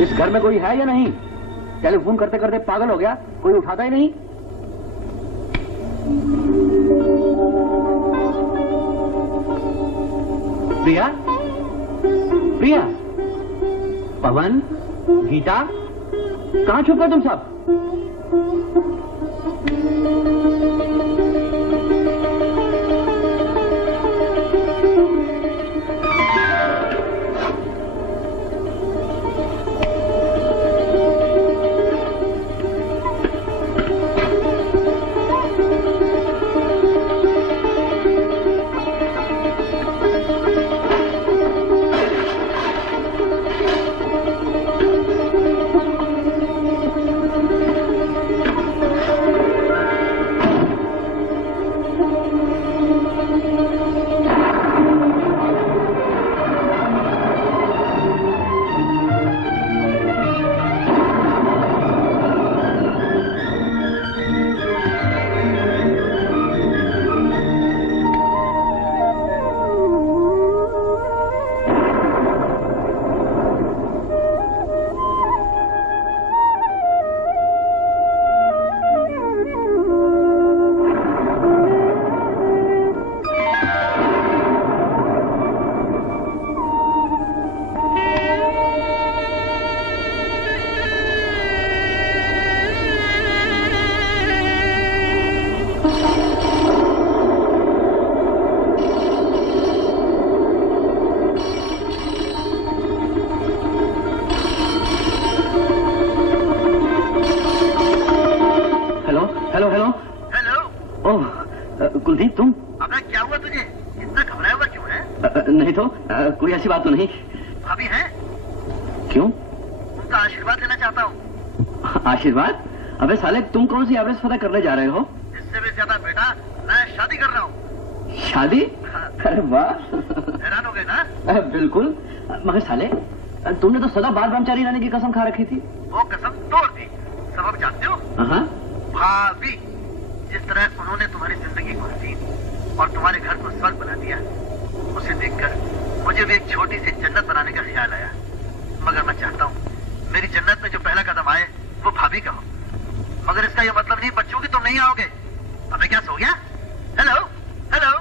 इस घर में कोई है या नहीं? टेलीफोन करते करते पागल हो गया, कोई उठाता ही नहीं। प्रिया, प्रिया, पवन, गीता, कहां छुप गए तुम सब? कुलदीप, तुम? अबे क्या हुआ तुझे? इतना घबराया हुआ क्यों है? नहीं तो कोई ऐसी बात तो नहीं। भाभी है? क्यों? उनका आशीर्वाद लेना चाहता हूँ। आशीर्वाद? अबे साले, तुम कौन सी एवरेज फतह करने जा रहे हो? इससे भी ज्यादा बेटा, मैं शादी कर रहा हूँ। शादी? अरे वाह, हैरान हो गए ना? बिल्कुल। मगर साले, तुमने तो सदा बाल ब्रह्मचारी रहने की कसम खा रखी थी। वो कसम तोड़ दी। सबब जानते हो? भाभी, जिस तरह उन्होंने तुम्हारी जिंदगी को हसीन और तुम्हारे घर को स्वर्ग बना दिया, उसे देखकर मुझे भी एक छोटी सी जन्नत बनाने का ख्याल आया। मगर मैं चाहता हूँ मेरी जन्नत में जो पहला कदम आए वो भाभी का हो। मगर इसका यह मतलब नहीं बच्चों की तुम नहीं आओगे। अबे क्या सो गया? Hello hello.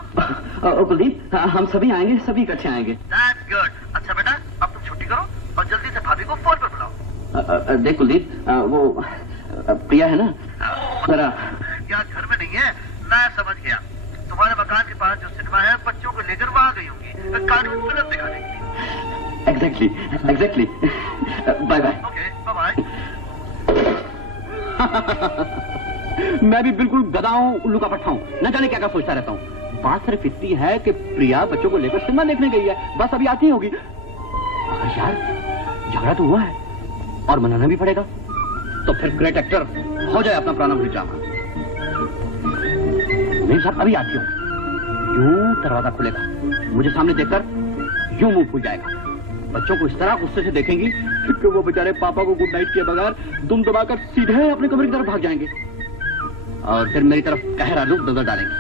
कुलदीप, हम सभी आएंगे, सभी इकट्ठे आएंगे। That's good। अच्छा बेटा, अब तुम छुट्टी करो और जल्दी से भाभी को फोन पर बुलाओ। देख कुलदीप, वो प्रिया है ना, जरा क्या घर में नहीं है? मैं समझ गया। तुम्हारे मकान के पास जो सिनेमा है, बच्चों को लेकर वहां गई होंगी कार्टून फिल्म दिखाने के लिए। Exactly. Bye bye. Okay, bye. मैं भी बिल्कुल गधा हूँ, उल्लू का पट्टा हूँ, न जाने क्या क्या सोचता रहता हूँ। बात सिर्फ इतनी है कि प्रिया बच्चों को लेकर सिनेमा देखने गई है, बस अभी आती होगी। अगर यार झगड़ा तो हुआ है और मनाना भी पड़ेगा, तो फिर ग्रेट एक्टर हो जाए अपना प्राणभूति ड्रामा। मेरे साथ अभी आती हूँ। यूं दरवाजा खुलेगा, मुझे सामने देखकर यूं मुंह फूल जाएगा। बच्चों को इस तरह गुस्से से देखेंगी कि वो बेचारे पापा को गुड नाइट किए बगैर दुम दबाकर सीधे अपने कमरे की तरफ भाग जाएंगे और फिर मेरी तरफ गहरा रुख नजर डालेंगी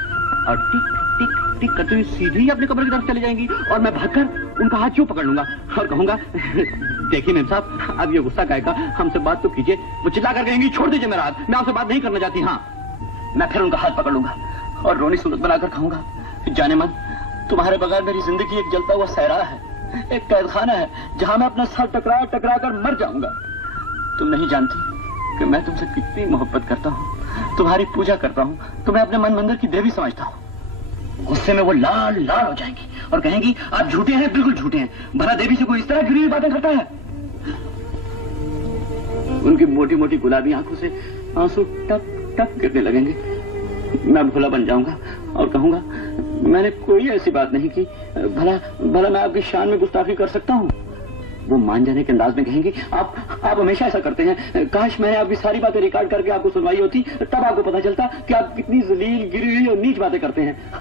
और टिक टिक टिक करते हुए सीधी अपने कमरे की तरफ चली जाएंगी और मैं भागकर उनका हाथ यूं पकड़ लूंगा और कहूंगा, देखिए मेम साहब, अब ये गुस्सा गायका, हमसे बात तो कीजिए। वो चिल्ला कर कहेंगी, छोड़ दीजिए मेरा हाथ, मैं आपसे बात नहीं करना चाहती। हाँ, मैं फिर उनका हाथ पकड़ लूंगा और रोनी सूरत बनाकर कहूंगा, जाने मन, तुम्हारे बगैर मेरी जिंदगी एक जलता हुआ सहरा है, एक कैदखाना है जहां मैं अपना सर टकरा टकरा कर मर जाऊंगा। तुम नहीं जानती कि मैं तुमसे कितनी मोहब्बत करता हूँ, तुम्हारी पूजा करता हूँ, तुम्हें अपने मन मंदिर की देवी समझता हूँ। गुस्से में वो लाल लाल हो जाएंगी और कहेंगी, आप झूठे हैं, बिल्कुल झूठे हैं, भला देवी से कोई इस तरह गिरी हुई बातें करता है? उनकी मोटी मोटी गुलाबी आंखों से आंसू टप टप गिरने लगेंगे। मैं भोला बन जाऊंगा और कहूंगा, मैंने कोई ऐसी बात नहीं की, भला मैं आपकी शान में गुस्ताखी कर सकता हूँ? वो मान जाने के अंदाज में कहेंगे, आप हमेशा ऐसा करते हैं, काश मैंने आपकी सारी बातें रिकॉर्ड करके आपको सुनवाई होती, तब आपको पता चलता कि आप कितनी जलील, गिरी हुई और नीच बातें करते हैं।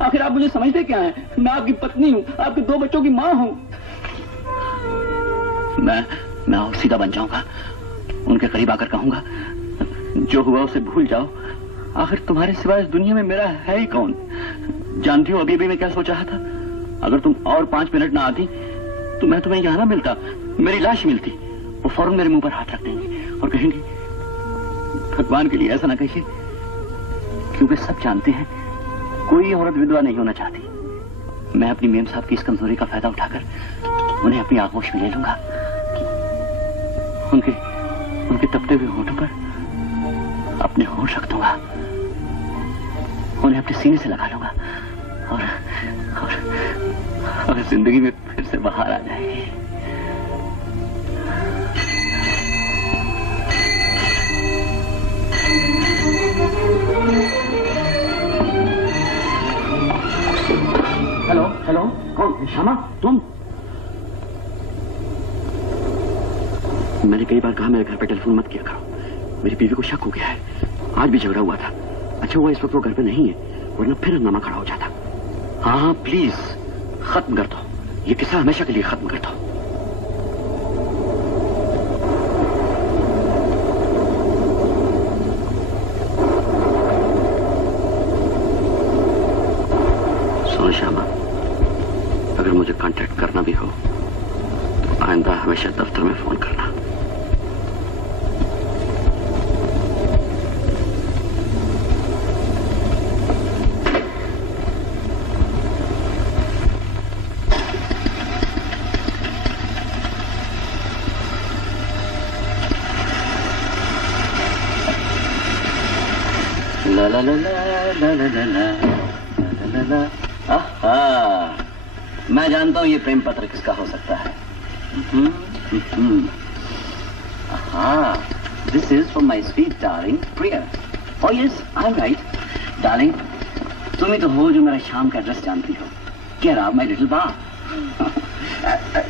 आखिर आप मुझे समझते क्या हैं? मैं आपकी पत्नी हूँ, आपके 2 बच्चों की माँ हूँ। मैं और सीधा बन जाऊंगा, उनके करीब आकर कहूंगा, जो हुआ उसे भूल जाओ, आखिर तुम्हारे सिवाय इस दुनिया में मेरा है ही कौन? जानती हो अभी मैं क्या सोच रहा था? अगर तुम और 5 मिनट ना आती तो मैं तुम्हें यहाँ ना मिलता, मेरी लाश मिलती। वो फौरन मेरे मुंह पर हाथ रख देंगे और कहेंगे भगवान के लिए ऐसा ना कहिए, क्योंकि सब जानते हैं कोई औरत विधवा नहीं होना चाहती। मैं अपनी मेम साहब की इस कमजोरी का फायदा उठाकर उन्हें अपनी आगोश में ले लूंगा। उनके तपते हुए होठों पर अपने होठ रख दूंगा, उन्हें अपने सीने से लगा लूंगा और जिंदगी में फिर से बाहर आ जाएगी। हेलो हेलो, कौन? श्यामा तुम? मैंने कई बार कहा मेरे घर पे टेलीफोन मत किया करो, मेरी बीवी को शक हो गया है। आज भी झगड़ा हुआ था। अच्छा हुआ इस वक्त वो घर पे नहीं है, वरना फिर हंगामा खड़ा हो जाता। हाँ हाँ प्लीज खत्म कर दो, ये किस्सा हमेशा के लिए खत्म कर दो। सुनो श्यामा, अगर मुझे कांटेक्ट करना भी हो तो आइंदा हमेशा दफ्तर में फोन करना। ला ला ला ला ला ला ला ला। आहा, मैं जानता हूं ये प्रेम पत्र किसका हो सकता है। आहा, this is for my sweet darling Priya. Oh yes, I am right. Darling, तुम ही तो हो जो मेरा शाम का एड्रेस जानती हो। Get out, my little bar.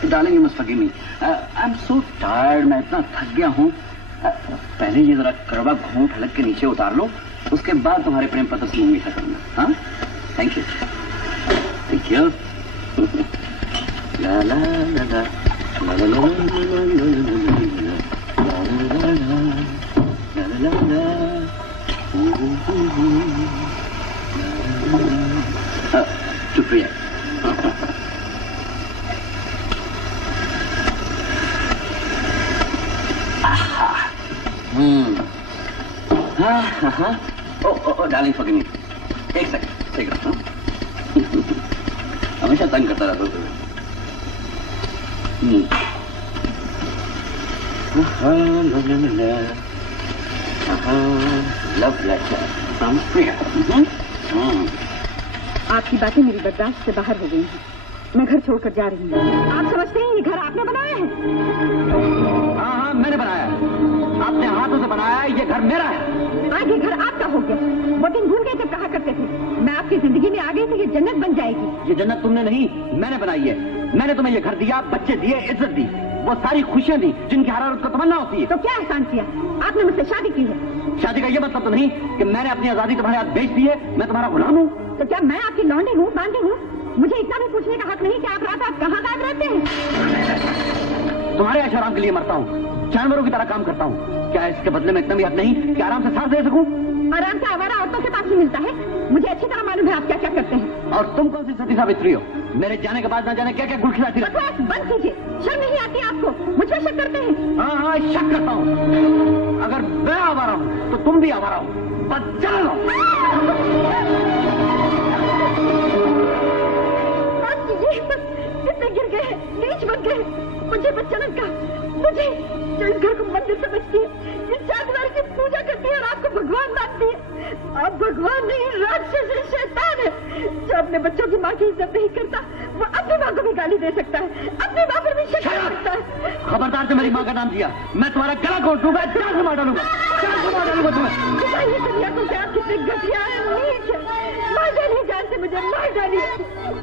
Darling, you must forgive me. I'm so tired. मैं इतना थक गया हूँ। पहले ये जरा कड़वा घूंट हलक के नीचे उतार लो, उसके बाद तुम्हारे प्रेम पत्र से मुंह मीठा करूंगा। हाँ, थैंक यू, थैंक यू। ला ला ला ला ला ला ला ला ला ला। शुक्रिया। ओ डार्लिंग फॉरगिव मी। एक सेकंड, हमेशा तंग करता रहता हूँ। लव लेटर फ्रॉम प्रिया। आपकी बातें मेरी बर्दाश्त से बाहर हो गई हैं। मैं घर छोड़कर जा रही हूँ। आप समझते हैं ये घर आपने बनाया है? हाँ हाँ, मैंने बनाया है, आपने हाथों से बनाया है। ये घर मेरा है। आज ये घर आपका हो गया। वो दिन भूल गए जब कहा करते थे मैं आपकी जिंदगी में आ गई थी, ये जन्नत बन जाएगी। ये जन्नत तुमने नहीं, मैंने बनाई है। मैंने तुम्हें ये घर दिया, बच्चे दिए, इज्जत दी, वो सारी खुशियां दी जिनकी हर औरत को तमन्ना होती है। तो क्या एहसान किया? आपने मुझसे शादी की है। शादी का ये मतलब तो नहीं कि मैंने अपनी आजादी तुम्हारे हाथ बेच दी है, मैं तुम्हारा गुलाम हूँ। तो क्या मैं आपकी लौंडी हूँ, बांधी हूँ? मुझे इतना भी पूछने का हक नहीं कि आप रात कहाँ गायब रहते हैं? तुम्हारे ऐशोआराम के लिए मरता हूँ, जानवरों की तरह काम करता हूँ। क्या इसके बदले में इतना भी हक नहीं कि आराम से सांस ले सकूं? आराम से आवारा औरतों के पास ही मिलता है। मुझे अच्छी तरह मालूम है आप क्या क्या करते हैं। और तुम कौन सी सती सावित्री हो? मेरे जाने के बाद ना जाने क्या क्या गुल खिलाती रहती। बकवास बंद कीजिए, शर्म नहीं आती आपको? मुझ पर शक करते हैं? हाँ हाँ, शक करता हूँ। अगर मैं आवारा हूँ तो तुम भी आवारा हो। बस चलो। कितने गिर गए, नीच बन गए। मुझे बच्चन का, मुझे जो इस घर को मंदिर समझती है, इस जानवर की पूजा करती है और आपको भगवान मानती है। आप भगवान नहीं, राक्षस है, शैतान है। जो अपने बच्चों की माँ की इज्जत नहीं करता, वो अपनी माँ को भी गाली दे सकता है, अपनी माँ पर भी शक कर सकता है। खबरदार से मेरी माँ का नाम दिया, मैं तुम्हारा गला घोट दूंगा, जान से मार डालूंगा, जान से मार डालूंगा तुम्हें। बताइए दुनिया को कि आप कितने घटिया है, नीच है। मार डालिए, जान से मुझे मार डालिए।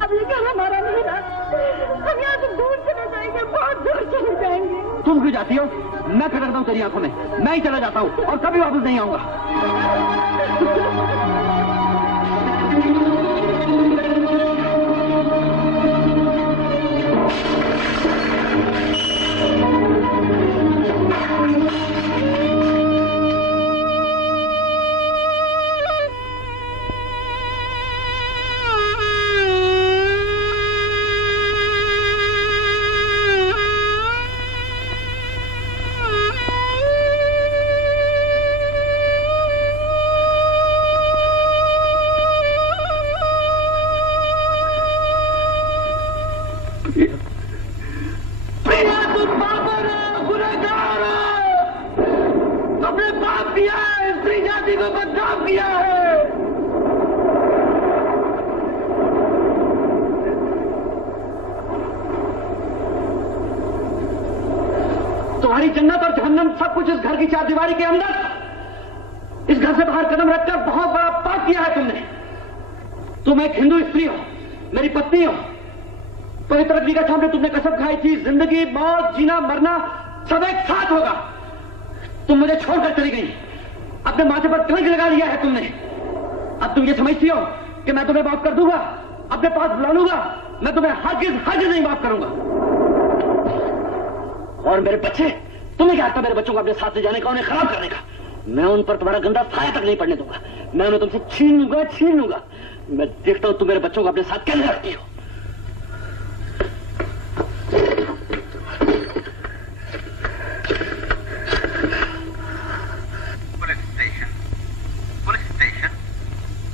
अब ये घर हमारा नहीं रहा, हम यहाँ से दूर चले जाएंगे, बहुत दूर चले जाएंगे। तुम क्यों जाती हो? मैं खटकता हूँ तेरी आंखों में, मैं ही चला जाता हूँ और कभी वापस नहीं आऊंगा। को बदनाम किया है। तुम्हारी जन्नत और जहन्नम सब कुछ इस घर की चार दीवारी के अंदर। इस घर से बाहर कदम रखकर बहुत बड़ा पाप किया है तुमने। तुम एक हिंदू स्त्री हो, मेरी पत्नी हो। पवित्र अग्नि के सामने तुमने कसम खाई थी, जिंदगी मौत जीना मरना सब एक साथ होगा। तुम मुझे छोड़कर चली गई, अपने माथे पर कलंक लगा लिया है तुमने। अब तुम ये समझती हो कि मैं तुम्हें माफ कर दूंगा, अपने पास बुला लूंगा। मैं तुम्हें हरगिज नहीं माफ करूंगा। और मेरे बच्चे, तुम्हें क्या आता मेरे बच्चों को अपने साथ ले जाने का, उन्हें खराब करने का? मैं उन पर तुम्हारा गंदा साया तक नहीं पड़ने दूंगा। मैं उन्हें तुमसे छीन लूंगा। मैं देखता हूं तुम मेरे बच्चों को अपने साथ कैसे रखती हो।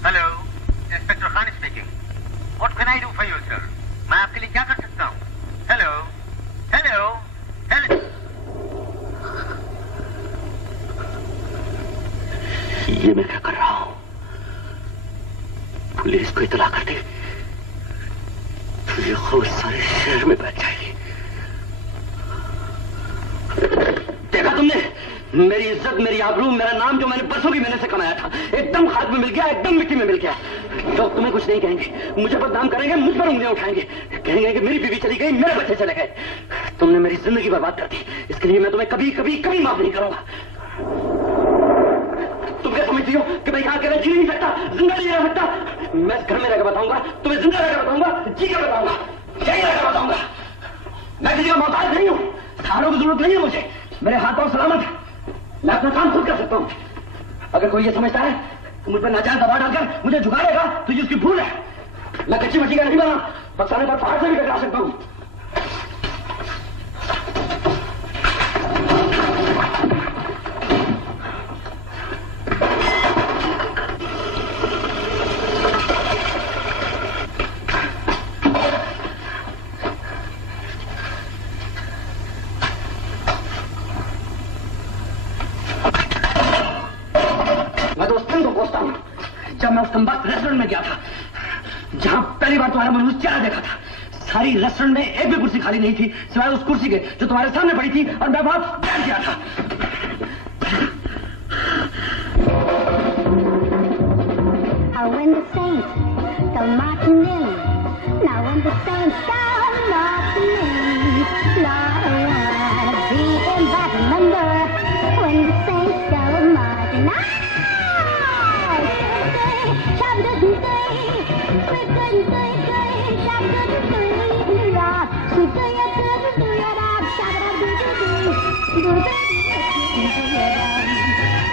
Hello, inspector Khan speaking. What can I do for you sir? मैं आपके लिए क्या कर सकता हूँ? Hello hello hello. ये मैं क्या कर रहा हूं? पुलिस को इतला कर दी तो ये खबर सारे शहर में फैल जाएगी। देखा तुमने, मेरी इज्जत, मेरी आबरू, मेरा नाम जो मैंने बरसों की मेहनत से कमाया था, एकदम खाद में मिल गया, एकदम मिट्टी में मिल गया। लोग तुम्हें कुछ नहीं कहेंगे, मुझे बदनाम करेंगे, मुझ पर उंगलियां उठाएंगे, कहेंगे कि मेरी बीवी चली गई, मेरे बच्चे चले गए। तुमने मेरी जिंदगी बर्बाद कर दी, इसके लिए मैं तुम्हें कभी कभी कभी माफ नहीं करूंगा। तुम क्या समझती हो कि मैं यहाँ अकेला जी नहीं सकता, जिंदा नहीं रह सकता? मैं घर में रहकर बताऊंगा, तुम्हें जिंदा रहकर बताऊंगा, जी कर बताऊंगा, यही रहकर बताऊंगा। मैं किसी का मोहताज नहीं हूँ, सहारों की जरूरत नहीं है मुझे। मेरे हाथ पांव सलामत है, मैं अपना काम खुद कर सकता हूँ। अगर कोई ये समझता है कि मुझ पर नाजायज दबाव डालकर मुझे झुका देगा तो ये उसकी भूल है। मैं कच्ची मछली का नहीं बना, बक्साने पर पहाड़ से भी टकरा सकता हूँ। जब मैं उस कमबख्त रेस्टोरेंट में गया था जहां पहली बार तुम्हारा मनहूस चेहरा देखा था, सारी रेस्टोरेंट में एक भी कुर्सी खाली नहीं थी सिवाय उस कुर्सी के जो तुम्हारे सामने पड़ी थी और मैं वहां बैठ गया था। When the saints go marching in, now when the saints go marching in, Lord, I wanna be in that number when the saints go marching in.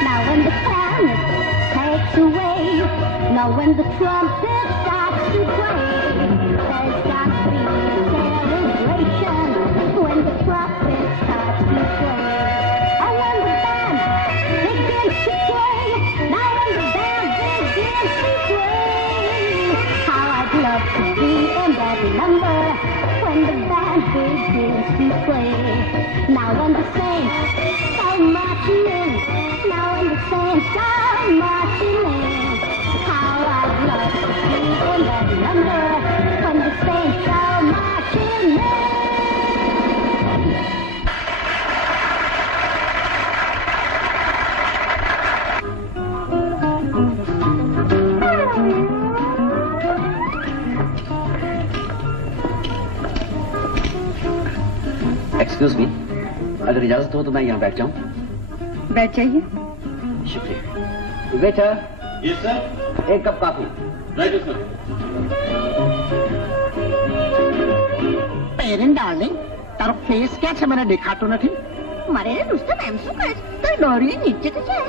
Now when the planet takes away, now when the trumpet starts to play, there's got to be a celebration when the trumpet starts to play. And when the band begins to play, now when the band begins to play, how I'd love to be in that number when the band begins to play. Now when the saints go marching in, now when the saints go marching in, how I'd love to be in that number when the saints go marching in. Excuse me, अगर इजाजत हो तो मैं यहाँ बैठ जाऊँ? बैठ जाइए। शुक्रिया। वेटर। Yes sir. एक कप कॉफी। Right sir. पेरेंट डार्लिंग, तारो फेस क्या है मैंने देखा तो नहीं। मारे रुस्तम एम सु कर तो डोरी नीचे तो है।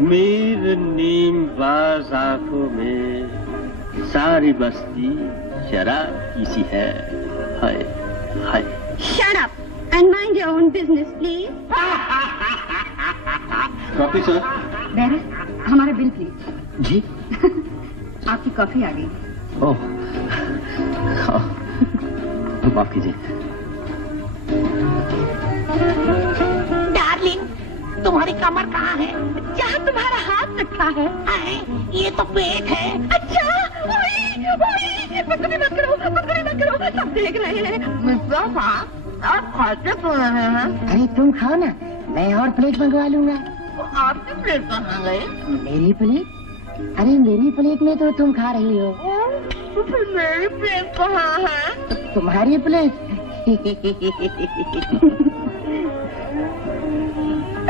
मेरे नीम बाज आंखों में सारी बस्ती शराब की सी है। हाय हाय। Shut up and mind your own business, please. Coffee sir. बेरा, हमारा बिल प्लीज। जी। आपकी कॉफी आ गई। ओह, माफ कीजिए। डार्लिंग, तुम तुम्हारी कमर कहाँ है? जहाँ तुम्हारा हाथ रखा है। ये तो पेट है। अच्छा, पकड़ी मत करो, सब देख रहे हैं। मिस्टर साहब, आप खाते क्यों रहे हैं? अरे तुम खाओ ना, मैं और प्लेट मंगवा लूंगा। तो आपकी प्लेट कहाँ गई? मेरी प्लेट? अरे मेरी प्लेट में तो तुम खा रही हो। तो फिर मेरी प्लेट कहाँ है? तुम्हारी प्लेट?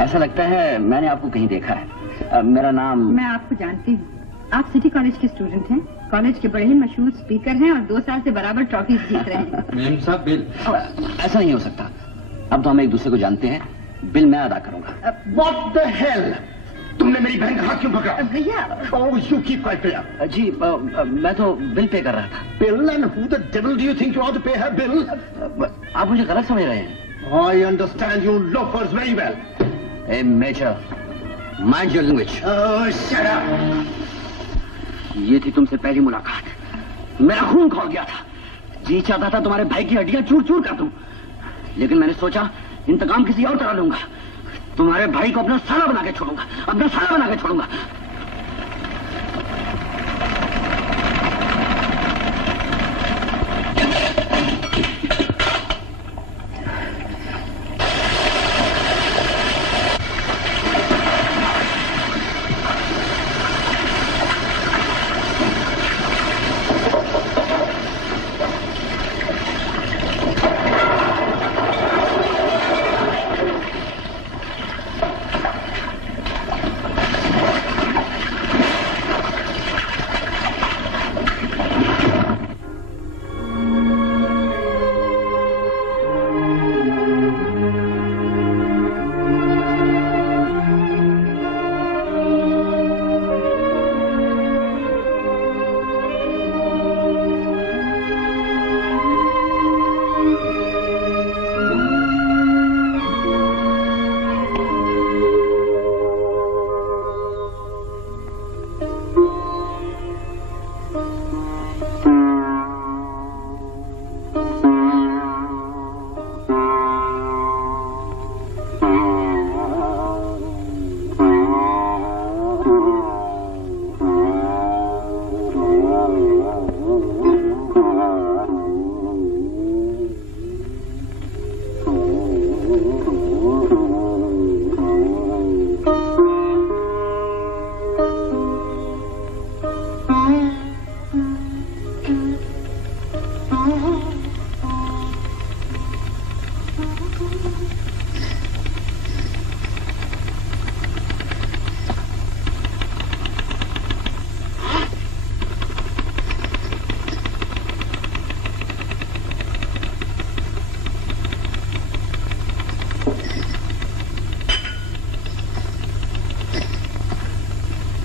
ऐसा लगता है मैंने आपको कहीं देखा है। मेरा नाम। मैं आपको जानती हूँ, आप सिटी कॉलेज के स्टूडेंट हैं, कॉलेज के बड़े ही मशहूर स्पीकर हैं और 2 साल से बराबर ट्रॉफी जीत रहे हैं। मैम साहब बिल। ऐसा नहीं हो सकता, अब तो हम एक दूसरे को जानते हैं, बिल मैं अदा करूंगा। What the hell? तुमने मेरी बहन का हाथ क्यों पकड़ा? भैया। Oh, you keep quiet, भैया। जी मैं तो बिल पे कर रहा था। Bill and who the devil do you think you ought to pay her bill? आप मुझे गलत समझ रहे हैं। I understand you loafers very well. Hey, Major, mind your language. Oh, shut up. ये थी तुमसे पहली मुलाकात, मेरा खून खौल गया था, जी चाहता था तुम्हारे भाई की हड्डियां चूर चूर कर दूं, लेकिन मैंने सोचा इंतकाम किसी और तरह लूंगा, तुम्हारे भाई को अपना साला बना के छोड़ूंगा, अपना साला बना के छोड़ूंगा।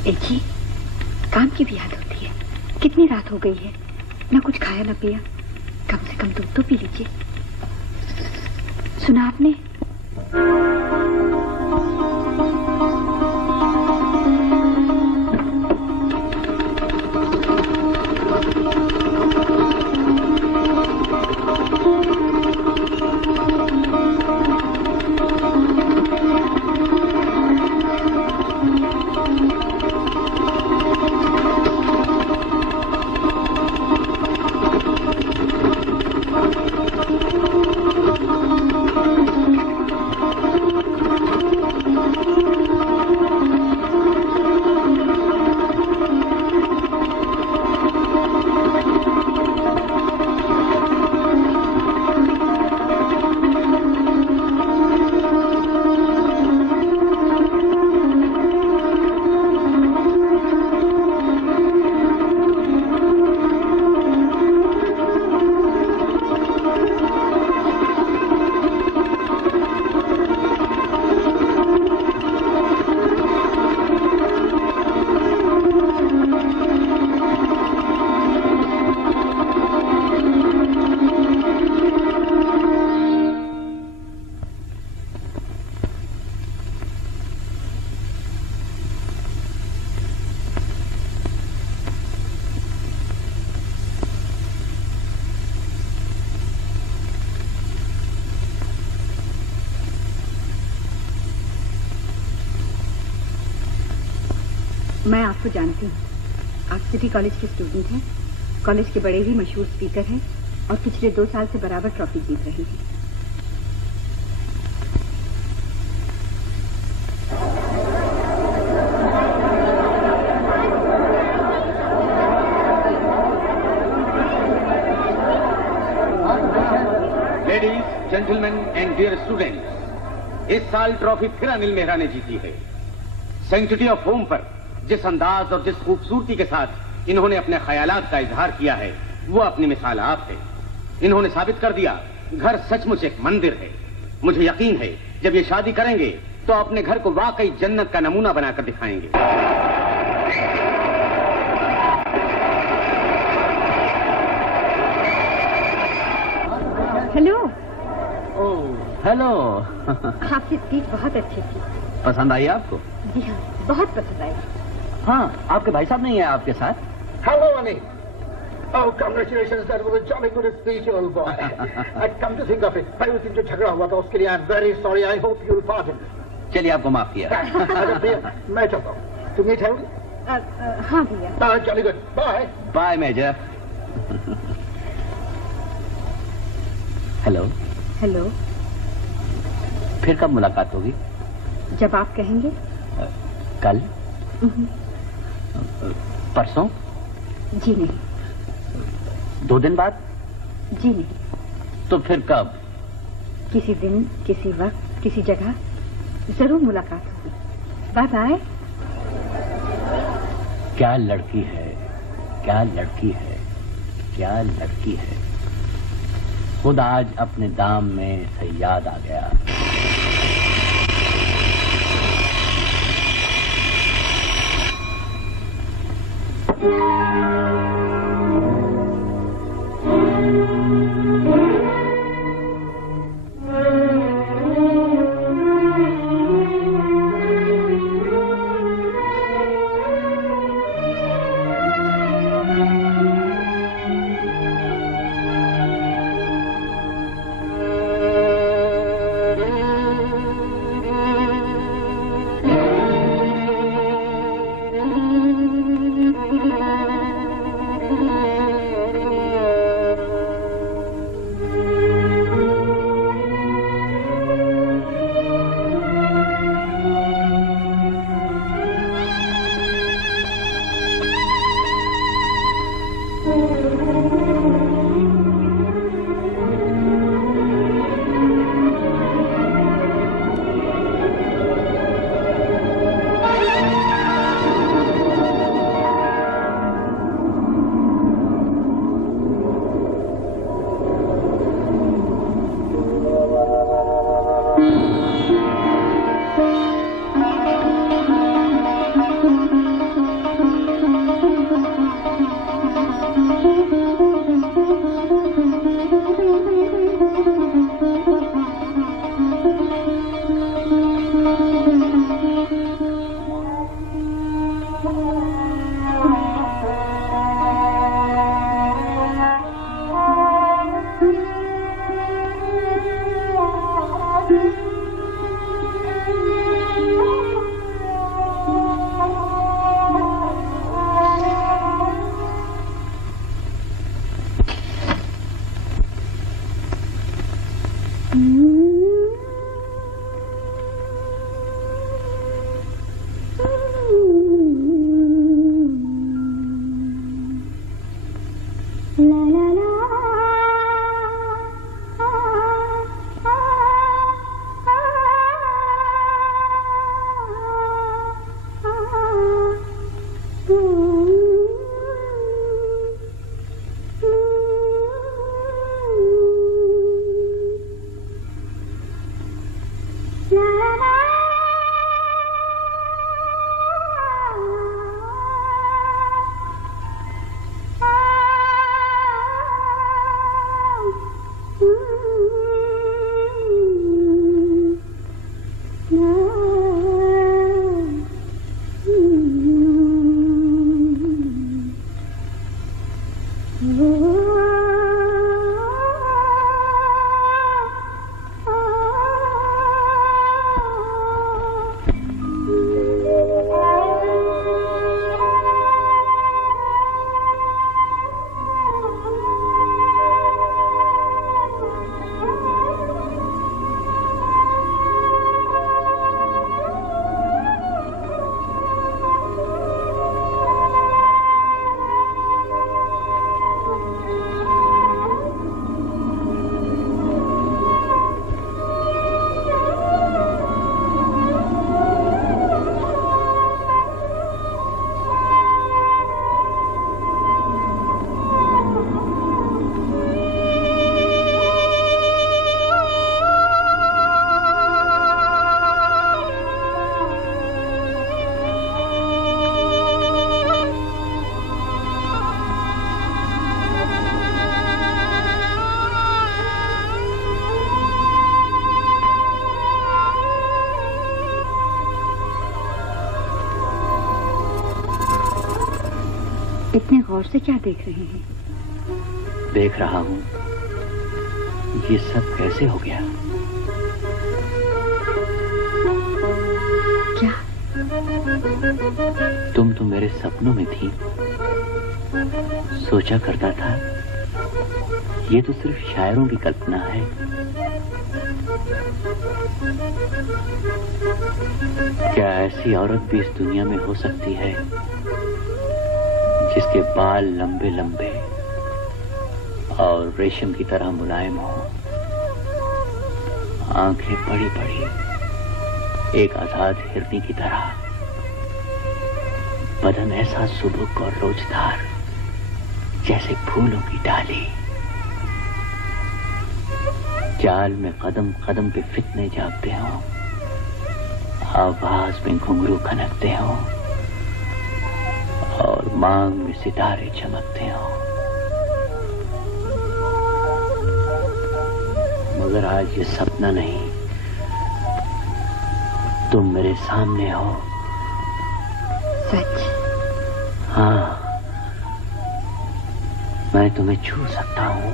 देखिए, काम की भी याद होती है, कितनी रात हो गई है, ना कुछ खाया ना पिया, कम से कम दूध तो पी लीजिए। सुना आपने? मैं आपको जानती हूँ। आप सिटी कॉलेज के स्टूडेंट हैं, कॉलेज के बड़े ही मशहूर स्पीकर हैं और पिछले 2 साल से बराबर ट्रॉफी जीत रहे हैं। Ladies, gentleman and dear students, इस साल ट्रॉफी फिर अनिल मेहरा ने जीती है। सेंचुरी ऑफ होम पर जिस अंदाज और जिस खूबसूरती के साथ इन्होंने अपने ख्यालात का इजहार किया है, वो अपनी मिसाल आप है। इन्होंने साबित कर दिया घर सचमुच एक मंदिर है। मुझे यकीन है जब ये शादी करेंगे तो अपने घर को वाकई जन्नत का नमूना बनाकर दिखाएंगे। हेलो। हेलो। आपकी स्पीच बहुत अच्छी थी। पसंद आई आपको? जी हाँ, बहुत पसंद आई। हाँ, आपके भाई साहब नहीं है आपके साथ? Hello, Annie. Oh, congratulations. That was a jolly good speech, old boy. I come to think of it. पहले दिन जो झगड़ा हुआ था उसके लिए I'm very sorry. I hope you'll pardon me. चलिए, आपको माफ किया। अरे भैया, मैं चलता हूँ। तुम ये ठहरोगे? हाँ भैया। Jolly good. Bye. Bye major. Hello. Hello. फिर कब मुलाकात होगी? जब आप कहेंगे। कल? परसों? जी नहीं। 2 दिन बाद? जी नहीं। तो फिर कब? किसी दिन, किसी वक्त, किसी जगह जरूर मुलाकात होगी। Bye bye. क्या लड़की है, क्या लड़की है, क्या लड़की है। खुद आज अपने दाम में सयाद आ गया। इतने गौर से क्या देख रहे हैं? देख रहा हूं ये सब कैसे हो गया। क्या? तुम तो मेरे सपनों में थी। सोचा करता था ये तो सिर्फ शायरों की कल्पना है। क्या ऐसी औरत भी इस दुनिया में हो सकती है जिसके बाल लंबे लंबे और रेशम की तरह मुलायम हो, आंखें बड़ी बड़ी एक आजाद हिरनी की तरह, बदन ऐसा सुबक और रोजदार जैसे फूलों की डाली, चाल में कदम कदम पे फितने जागते हो, आवाज में घुंघरू खनकते हो और मांग में सितारे चमकते हो। मगर आज ये सपना नहीं, तुम मेरे सामने हो। सच? हाँ, मैं तुम्हें छू सकता हूँ,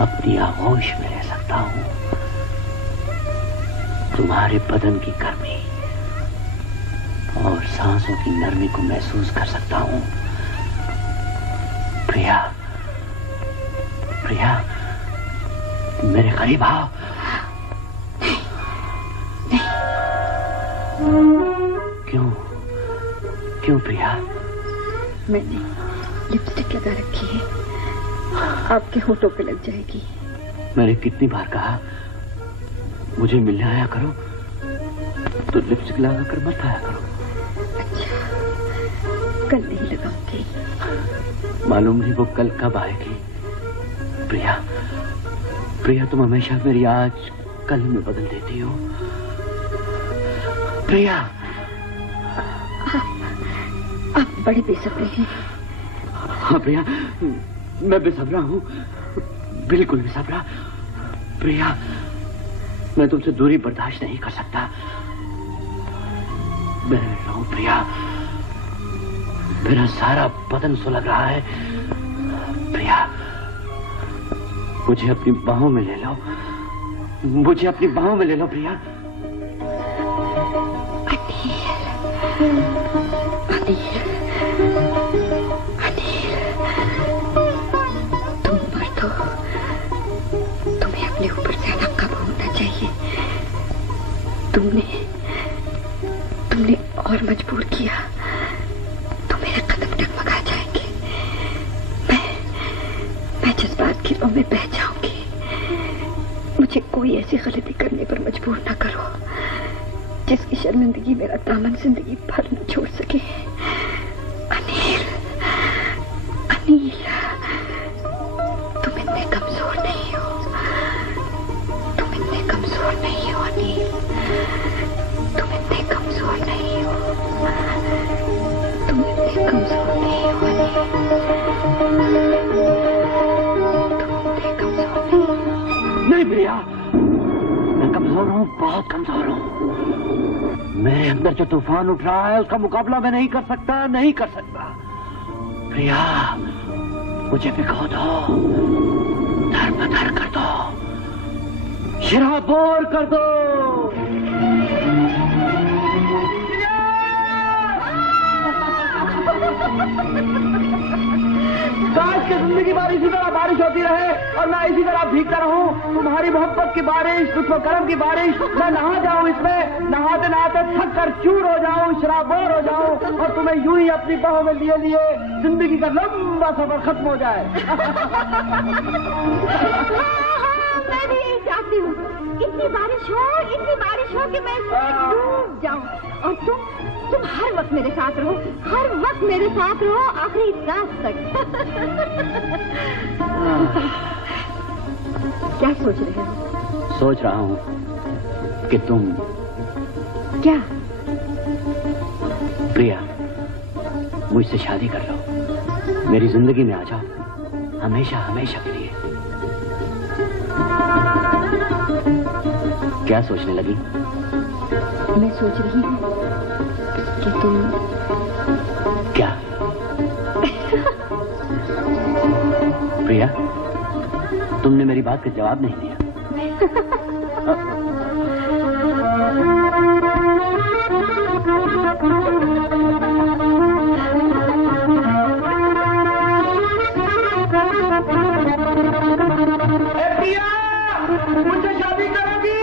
अपनी आगोश में रह सकता हूँ, तुम्हारे बदन की गर्मी और सांसों की नरमी को महसूस कर सकता हूँ। प्रिया, प्रिया, मेरे करीब आओ। क्यों? क्यों प्रिया? मैंने लिपस्टिक लगा रखी है, आपके होठों पे लग जाएगी। मैंने कितनी बार कहा मुझे मिलने आया करो, तो लिपस्टिक लगा कर मत आया करो। अच्छा, कल नहीं लगाऊंगी। मालूम नहीं वो कल कब आएगी। प्रिया, प्रिया, तुम हमेशा मेरी आज कल में बदल देती हो। प्रिया, आप बड़े बेसब्रे हैं। हाँ प्रिया, मैं बेसब्रा हूँ, बिल्कुल बेसब्रा। प्रिया, मैं तुमसे दूरी बर्दाश्त नहीं कर सकता। मैं रहूं प्रिया, मेरा सारा बदन सुलग रहा है। प्रिया, मुझे अपनी बाहों में ले लो, मुझे अपनी बाहों में ले लो प्रिया। तुम मर्द हो, तुम्हें अपने ऊपर ज्यादा काबू होना चाहिए। तुमने और मजबूर किया तो मेरे कदम डगमगा जाएंगे। मैं जज्बात की रोह में बह जाऊंगी। मुझे कोई ऐसी गलती करने पर मजबूर न करो जिसकी शर्मिंदगी मेरा दामन जिंदगी भर न छोड़ सके। अनिल, अनिल, तुम इतने कमजोर नहीं हो, तुम इतने कमजोर नहीं हो अनिल, तुम इतने कमजोर नहीं हो, तुम इतने कमजोर नहीं हो अनिल, तुम इतने कमजोर नहीं हो। नहीं प्रिया, मैं कमजोर हूँ, बहुत कमजोर हूँ। मेरे अंदर जो तूफान उठ रहा है उसका मुकाबला मैं नहीं कर सकता, नहीं कर सकता। प्रिया, मुझे भिगो दो, दर बदर कर दो, शराबोर कर दो। काश की जिंदगी भर इसी तरह बारिश होती रहे और मैं इसी तरह भीगता रहूं। तुम्हारी मोहब्बत की बारिश, लुत्फ करम की बारिश, मैं नहा जाऊं इसमें, नहाते नहाते थक कर चूर हो जाऊं, शराबोर हो जाऊं और तुम्हें यूं ही अपनी बाहों में लिए लिए जिंदगी का लंबा सफर खत्म हो जाए। मैं भी यही चाहती हूँ, इतनी बारिश हो कि मैं डूब जाऊं और तुम हर वक्त मेरे साथ रहो, हर वक्त मेरे साथ रहो, आखिरी सांस तक। क्या सोच रहे हो? सोच रहा हूँ कि तुम क्या? प्रिया, मुझसे शादी कर लो, मेरी जिंदगी में आ जाओ, हमेशा हमेशा के लिए। क्या सोचने लगी? मैं सोच रही हूँ कि तुम क्या प्रिया, तुमने मेरी बात का जवाब नहीं दिया। प्रिया, मुझसे शादी करोगी?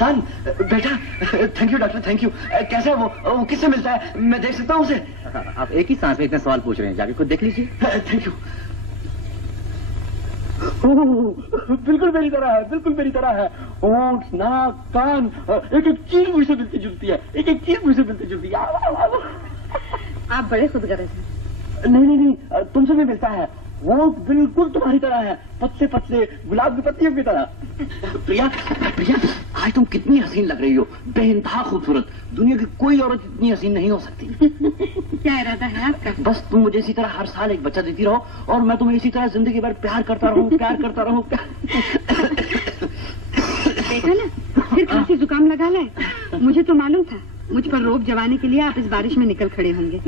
सन बेटा, thank you doctor, thank you. कैसा है वो किससे मिलता है? मैं देख सकता हूँ उसे? आप एक ही सांस में इतने सवाल पूछ रहे हैं, जाके खुद देख लीजिए। Thank you. बिल्कुल मेरी तरह है, बिल्कुल मेरी तरह है। होंठ, नाक, कान, एक एक चीज मुझसे मिलती जुलती है, एक एक चीज मुझसे मिलती जुलती है। आप बड़े खुदगर्ज हैं। नहीं, तुमसे भी मिलता है। वो बिल्कुल तुम्हारी तरह है, पतले पतले गुलाब की पत्तियों की तरह। प्रिया, प्रिया, आज तुम कितनी हसीन लग रही हो, बेइंतहा खूबसूरत। दुनिया की कोई औरत इतनी हसीन नहीं हो सकती। क्या इरादा है आपका? बस तुम मुझे इसी तरह हर साल एक बच्चा देती रहो और मैं तुम्हें इसी तरह जिंदगी भर प्यार करता रहूं, प्यार करता रहूं। देखा ना, फिर खांसी जुकाम लगा ले। मुझे तो मालूम था, मुझ पर रोब जमाने के लिए आप इस बारिश में निकल खड़े होंगे।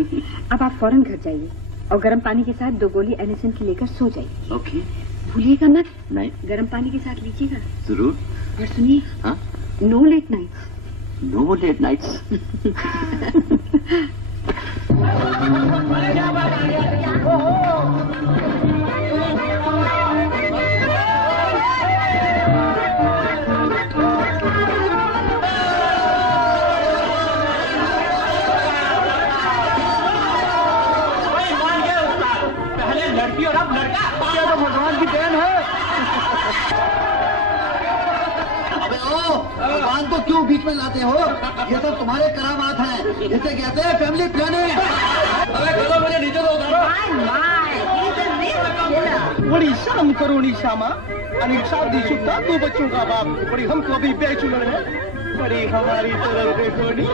अब आप फौरन घर जाइए और गर्म पानी के साथ 2 गोली एनिसिन की लेकर सो जाइए। ओके। भूलिएगा मत। नहीं। गर्म पानी के साथ लीजिएगा। जरूर। और सुनिए, हाँ? No late nights. No late nights. लड़की और अब लड़का, क्या तो भगवान की देन है। अबे ओ, भगवान को क्यों बीच में लाते हो? ये सब तुम्हारे करामात हैं, इसे कहते हैं फैमिली प्लानिंग। अबे चलो, मुझे नीचे दो। My, he's a real killer. What are you so हम करोनी श्यामा, अनिल शादीशुदा 2 बच्चों का बाप, बड़ी हम तो अभी बैचलर है, बड़ी हमारी तरफ देखो नी।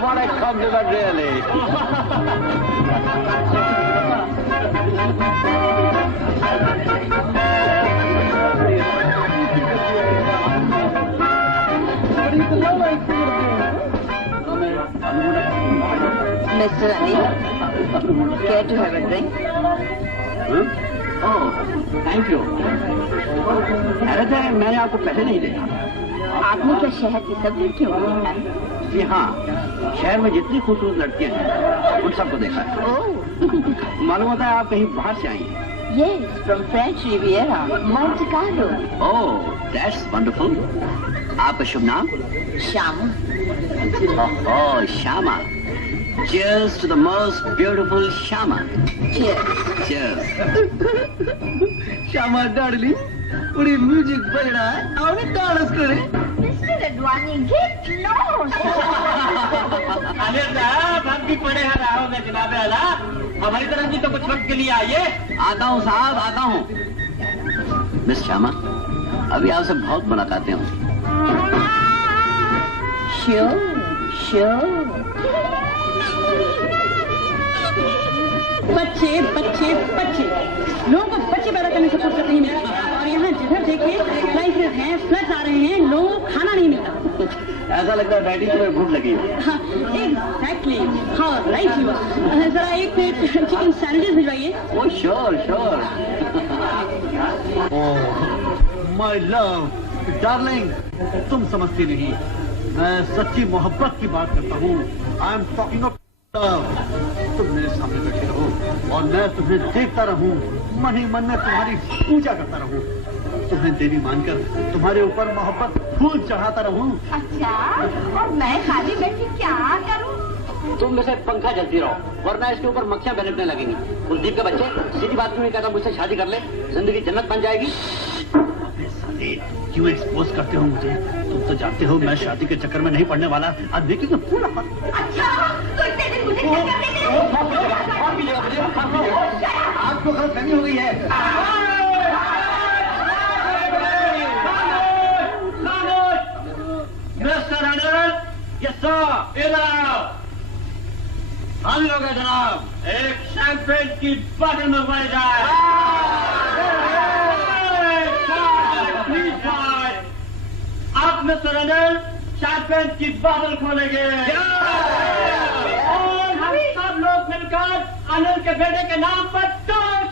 What a compliment, really. Mr. Anil, care to have a drink? Oh, thank you. हैरत है, मैंने आपको पहले नहीं देखा। आपने क्या शहर की सब लड़कियों को देखा है? जी हाँ, शहर में जितनी खूबसूरत लड़कियां हैं उन सबको देखा है। ओह, मालूम होता है आप कहीं बाहर से आई हैं। yes, from French Riviera, Monte Carlo. Oh, that's wonderful. आपका शुभ नाम? Shama. Oh, Shama. Cheers to the most beautiful Shama. Cheers. Cheers. Shyama darling, बड़ी म्यूजिक बज रहा है, आओ ना डांस करें। Mr. Advani, get lost. अरे साहब, हम भी पड़े हैं राहों में जनाबे आला। हमारी तरफ भी तो कुछ वक्त के लिए आइए। आता हूँ साहब, आता हूँ। मिस श्यामा, अभी आपसे बहुत मुलाकातें होंगी। Sure. बच्चे लोगों को बच्चे पैदा करने से फुर्सत नहीं मिलती और यहाँ जिधर देखिए क्राइसिस हैं, फ्लड्स आ रहे हैं, लोगों को खाना नहीं मिलता। ऐसा लगता है डैडी तुम्हें भूख लगी है। Exactly, how right you are. जरा एक प्लेट चिकन सैंडविच भिजवाइए। Oh sure. My love darling, तुम समझती नहीं, मैं सच्ची मोहब्बत की बात करता हूँ। I am talking of love. तुम मेरे सामने बैठे रहो और मैं तुम्हें देखता रहूं, मन ही मन में तुम्हारी पूजा करता रहूं, तुम्हें देवी मानकर तुम्हारे ऊपर मोहब्बत फूल चढ़ाता रहूं। अच्छा, और मैं खाली बैठी क्या करूं? तुम में से पंखा जलती रहो, वरना इसके ऊपर मक्खियां बैठने लगेंगी। कुलदीप के बच्चे, सीधी बात क्यों नहीं कहता मुझसे शादी कर ले, जिंदगी जन्नत बन जाएगी। क्यों एक्सपोज करते हो मुझे? तुम तो जानते हो मैं शादी के चक्कर में नहीं पड़ने वाला। अब देखिए पूरा अच्छा, तो इतने दिन मुझे क्या करने दे? आपको गलतफहमी हो गई है। मिस्टर अनिल, यस सर, इधर आओ। हम लोग हैं जनाब, एक शैंपेन की बोतल मंगवाई जाए। आप मिस्टर अनिल शैंपेन की बोतल खोलेंगे और हम सब लोग मिलकर अनिल के बेटे के नाम पर toast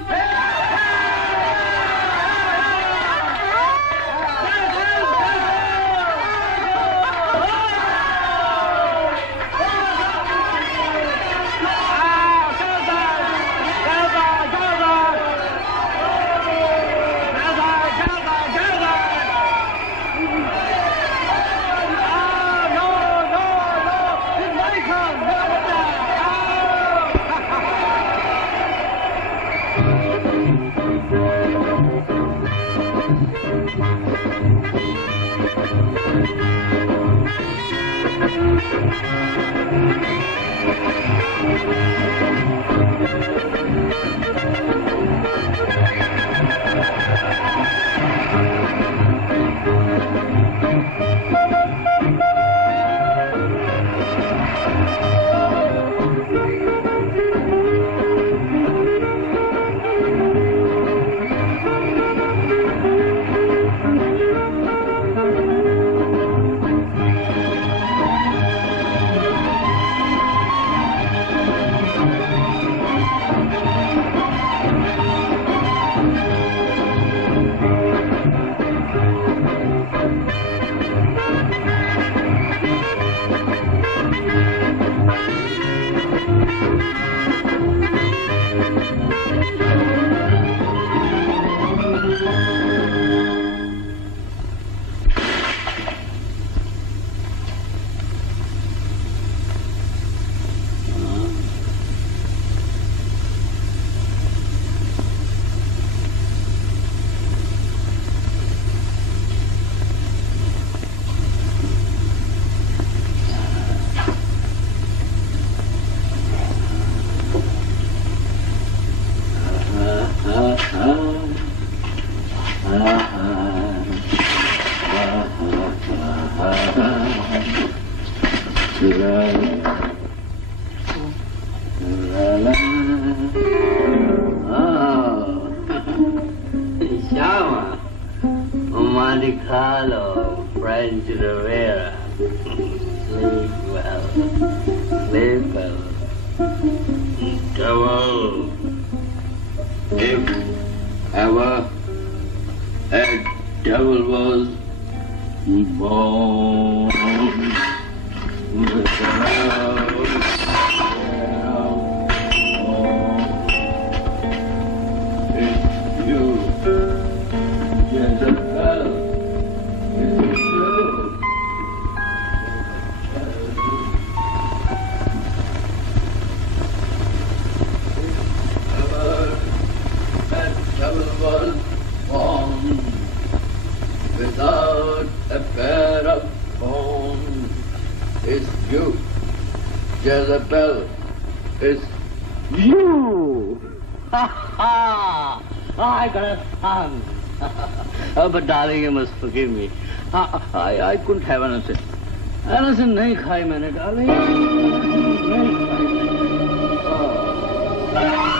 Shama, Monte Carlo, French Riviera. Sleep well, sleep well. Devil, if ever a devil was born without without a pair of bones. It's you, Jezebel. It's you. Ha ha! I got a son. But darling, you must forgive me. I couldn't have anything. Anything nahi khai maine, darling. Nahi khai.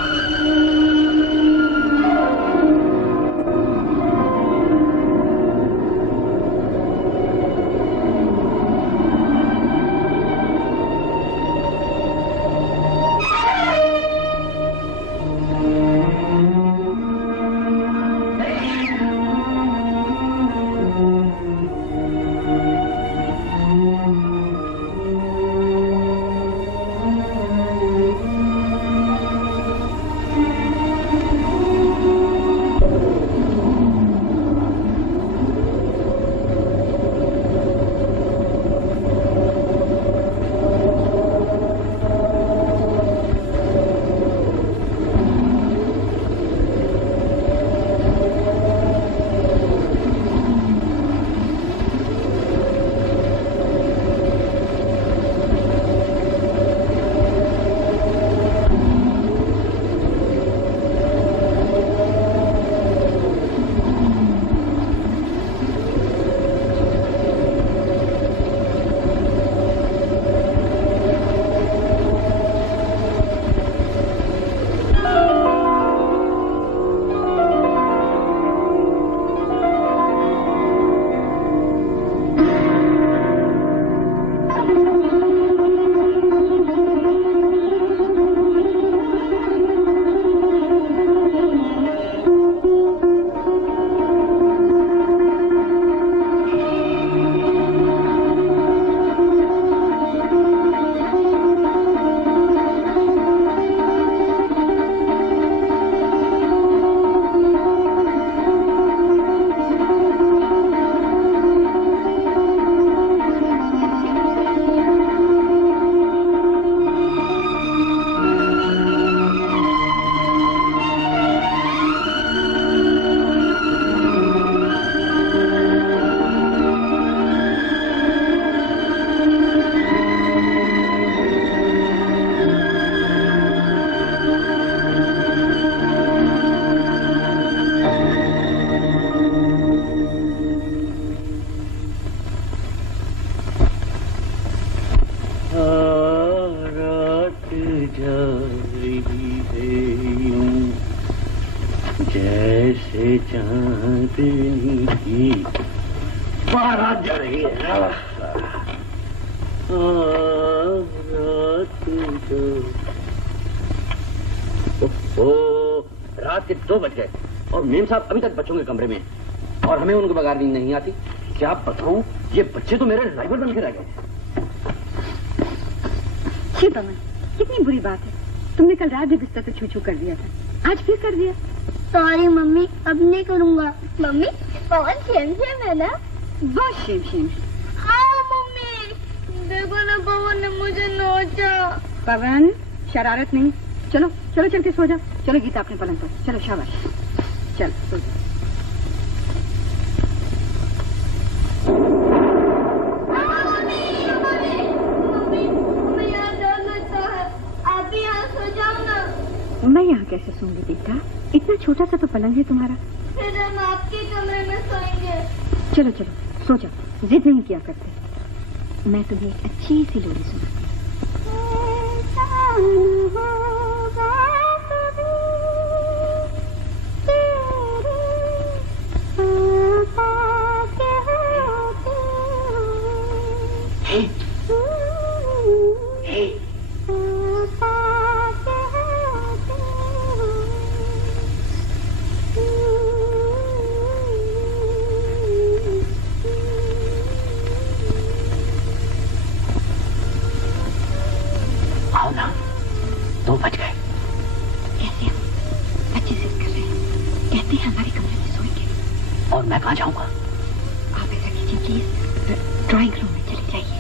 जैसे चांदनी की बारात जा रही है। रात के 2 बज गए और मेम साहब अभी तक बच्चों के कमरे में हैं और हमें उनको बगैर नींद नहीं आती। क्या बताऊं, ये बच्चे तो मेरे राइवल बन के रह गए। शिवमन, कितनी बुरी बात है, तुमने कल रात भी बिस्तर पे छू छू कर दिया था, आज फिर कर दिया। सॉरी मम्मी, अब नहीं करूँगा। मम्मी बहुत शेम है ना? बहुत शेम। हाँ मम्मी, देखो ना पवन ने मुझे नोचा। पवन, शरारत नहीं, चलो चलो चल के सो जाओ। चलो गीता अपने पलंग पर, चलो शाबाश, चल सो जाओ। मैं यहाँ कैसे सोऊंगी बेटा, इतना छोटा सा तो पलंग है तुम्हारा। फिर हम आपके कमरे में सोएंगे। चलो चलो सो जाओ, जिद नहीं किया करते। मैं तुम्हें एक अच्छी सी लोरी सुनाती हूँ। आओ ना, 2 बज गए। कैसे हम बच्चे जिद कर रहे हैं, कहते हैं हमारे कमरे में सोएंगे। और मैं कहाँ जाऊंगा? आप ऐसा कीजिए प्लीज, ड्राइंग रूम में चले जाइए,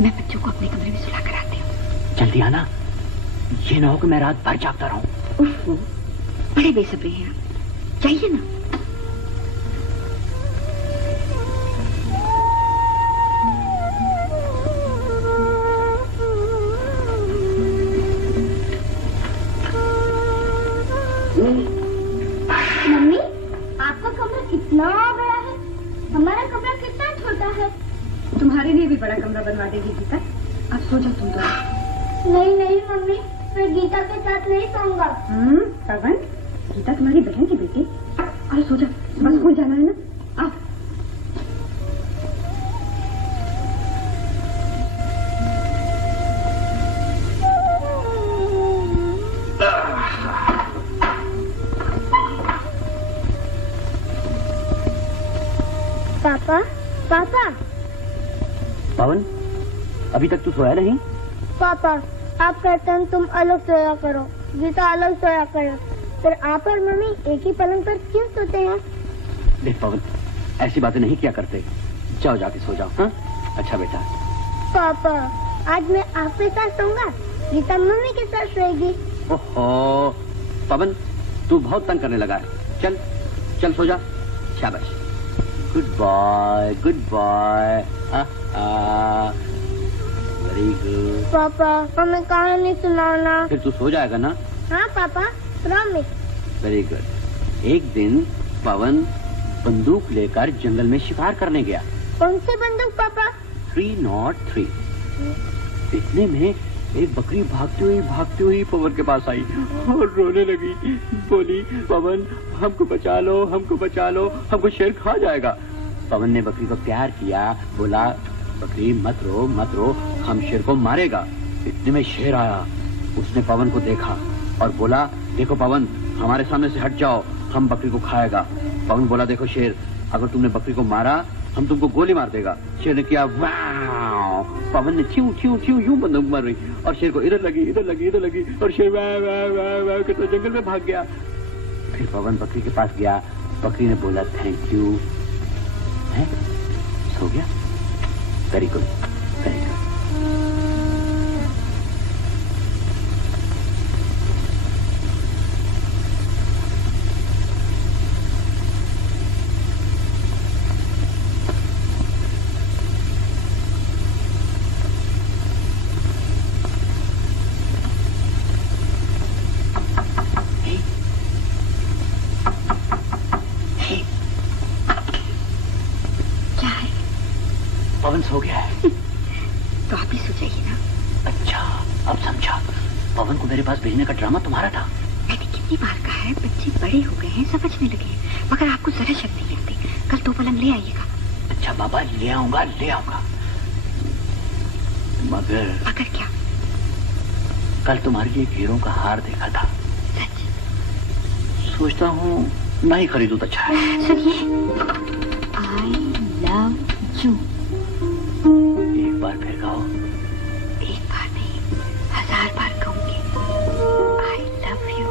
मैं बच्चों को अपने कमरे में सुला कर आती हूँ। जल्दी आना, ये ना हो कि मैं रात भर जागता रहूं। बड़े बेसब्री हैं आप, जाइए ना। मम्मी, आपका कमरा कितना बड़ा है, हमारा कमरा कितना छोटा है। तुम्हारे लिए भी बड़ा कमरा बनवा देगी गीता। अब सो जाओ तुम तो। नहीं नहीं मम्मी, मैं गीता के साथ नहीं सोऊंगा। पवन, गीता तुम्हारी बहन की बेटी। और सो जाओ, बस स्कूल जाना है ना। आओ। पापा, पापा, पवन, अभी तक तू सोया नहीं? पापा, आप कहते हैं तुम अलग सोया करो, गीता अलग सोया करो, फिर आप और मम्मी एक ही पलंग पर क्यों सोते हैं? देख पवन, ऐसी बातें नहीं किया करते। जाओ जाके सो जाओ। हाँ, अच्छा बेटा। पापा, आज मैं आपके साथ सोऊंगा, गीता मम्मी के साथ सोएगी। ओहो, पवन, तू बहुत तंग करने लगा है। चल चल सो जा। शाबाश, good boy, good boy. Very good. पापा, हमें कहानी सुनाना। फिर तू सो जाएगा ना? हाँ पापा, प्रॉमिस। Very good. एक दिन पवन बंदूक लेकर जंगल में शिकार करने गया। कौन सी बंदूक पापा? 303। इतने में एक बकरी भागती हुई पवन के पास आई और रोने लगी। बोली, पवन हमको बचा लो, हमको बचा लो, हमको शेर खा जाएगा। पवन ने बकरी को प्यार किया, बोला, बकरी मत रो, हम शेर को मारेगा। इतने में शेर आया, उसने पवन को देखा और बोला, देखो पवन, हमारे सामने से हट जाओ, हम बकरी को खाएगा। पवन बोला, देखो शेर, अगर तुमने बकरी को मारा हम तुमको गोली मार देगा। शेर ने किया वाव, पवन ने छ्यू छ्यू छ्यू यूं बंदूक मार रही और शेर को इधर लगी और शेर वाह वाह वाह वाह करता जंगल में भाग गया। फिर पवन बकरी के पास गया, बकरी ने बोला थैंक यू। है? सो गया। Very good, very good. Pavan सो गया है। तो आप ही सो जाइए ना। अच्छा, अब समझा। पवन को मेरे पास भेजने का ड्रामा तुम्हारा था। मैंने कितनी बार कहा है, बच्चे बड़े हो गए हैं, समझने लगे हैं, मगर आपको जरा शक नहीं लगती। कल 2 पलंग ले आइएगा। अच्छा बाबा, ले आऊंगा। मगर क्या? कल तुम्हारे लिए हीरों का हार देखा था। सच? सोचता हूँ ना ही खरीदूं तो अच्छा है। सुनिए, आई लव यू। एक बार फिर कहो। एक बार नहीं, 1000 बार कहूंगी। I love you,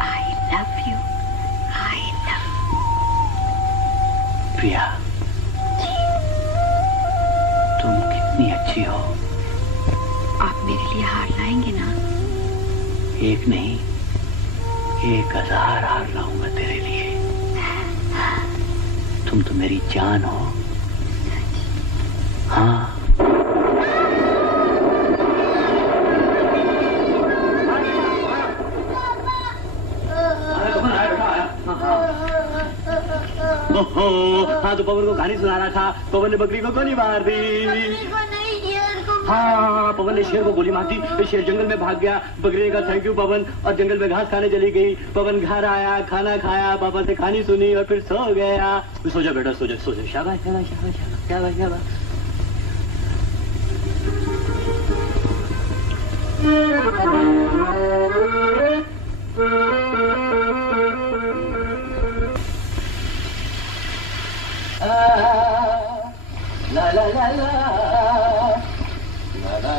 I love you, I love. Priya, तुम कितनी अच्छी हो। आप मेरे लिए हार लाएंगे ना? एक नहीं, 1000 हार लाऊंगा तेरे लिए। तुम तो मेरी जान हो। हाँ। हाँ, तो पवन को कहानी सुना रहा था। पवन ने बकरी को गोली मार दी। हाँ, पवन ने शेर को गोली मार दी, शेर जंगल में भाग गया। बकरी का थैंक यू पवन, और जंगल में घास खाने चली गई। पवन घर आया, खाना खाया, पापा से कहानी सुनी और फिर सो गया। सो जा बेटा, सो जा, सो जा। शाबाश शाबाश शाबाश शाबाश शाबाश। La la la la la la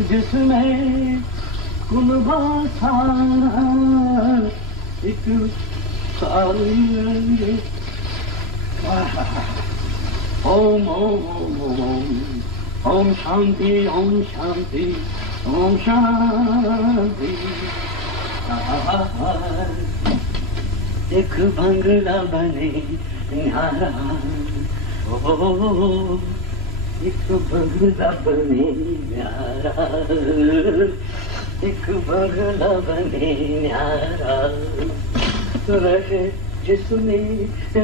जिसमें कुलबा सारा एक सारी ओम ओम ओम ओम ओम शांति ओम शांति ओम शांति। एक बंगला बने न्यारा, ओ एक बंगला बने न्यारा, एक बंगला बने न्यारा, रहे जिसमें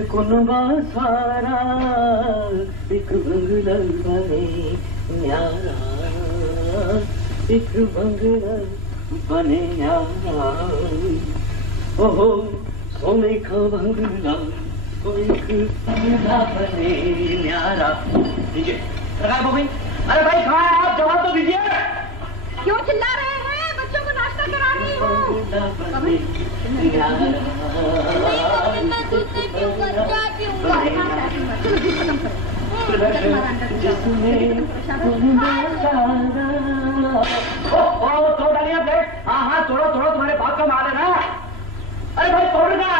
कुनबा सारा, एक बंगला बने न्यारा, एक बंगला बने न्यारा। ओहो सोने का बंगला, एक बंगला बने न्यारा। दीजिए बॉबिन। अरे भाई कहाँ है आप, जवाब तो दीजिए। क्यों चिल्ला रहे हैं? बच्चों को नाश्ता करा रही हूँ। दूध नहीं पीऊंगा, चाय पीऊंगा। चलो दूध खत्म करो। तोड़ डालिए प्लेट। हाँ हाँ तोड़ो तोड़ो, तुम्हारे बाप का माल है ना। अरे भाई तोड़ ना।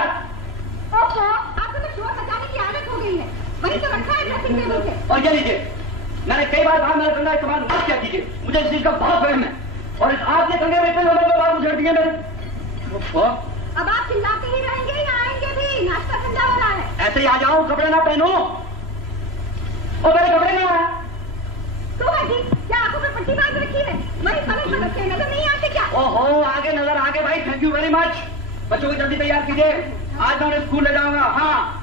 आपको तो शोर मचाने की आदत हो गई है, वही तो रखा है ड्रेसिंग टेबल पे। और ये लीजिए, मैंने कई बार कहा मेरा कंगा इस्तेमाल मत किया कीजिए, मुझे इस चीज का बहुत वहम है। और इस आपके कंगे में इतने लोगों बात उछेड़ दिए मेरे। अब आप चिल्लाते ही रहेंगे या आएंगे भी? नाश्ता ठंडा हो रहा है। ऐसे ही आ जाओ, कपड़े ना पहनो। और मेरे कपड़े ना है तो है जी, क्या आंखों में पट्टी बांध रखी है? वही पलक पलक के नजर नहीं आते क्या? ओहो आगे नजर आगे भाई, थैंक यू वेरी मच। बच्चों को जल्दी तैयार कीजिए, आज मैं उन्हें स्कूल ले जाऊंगा। हाँ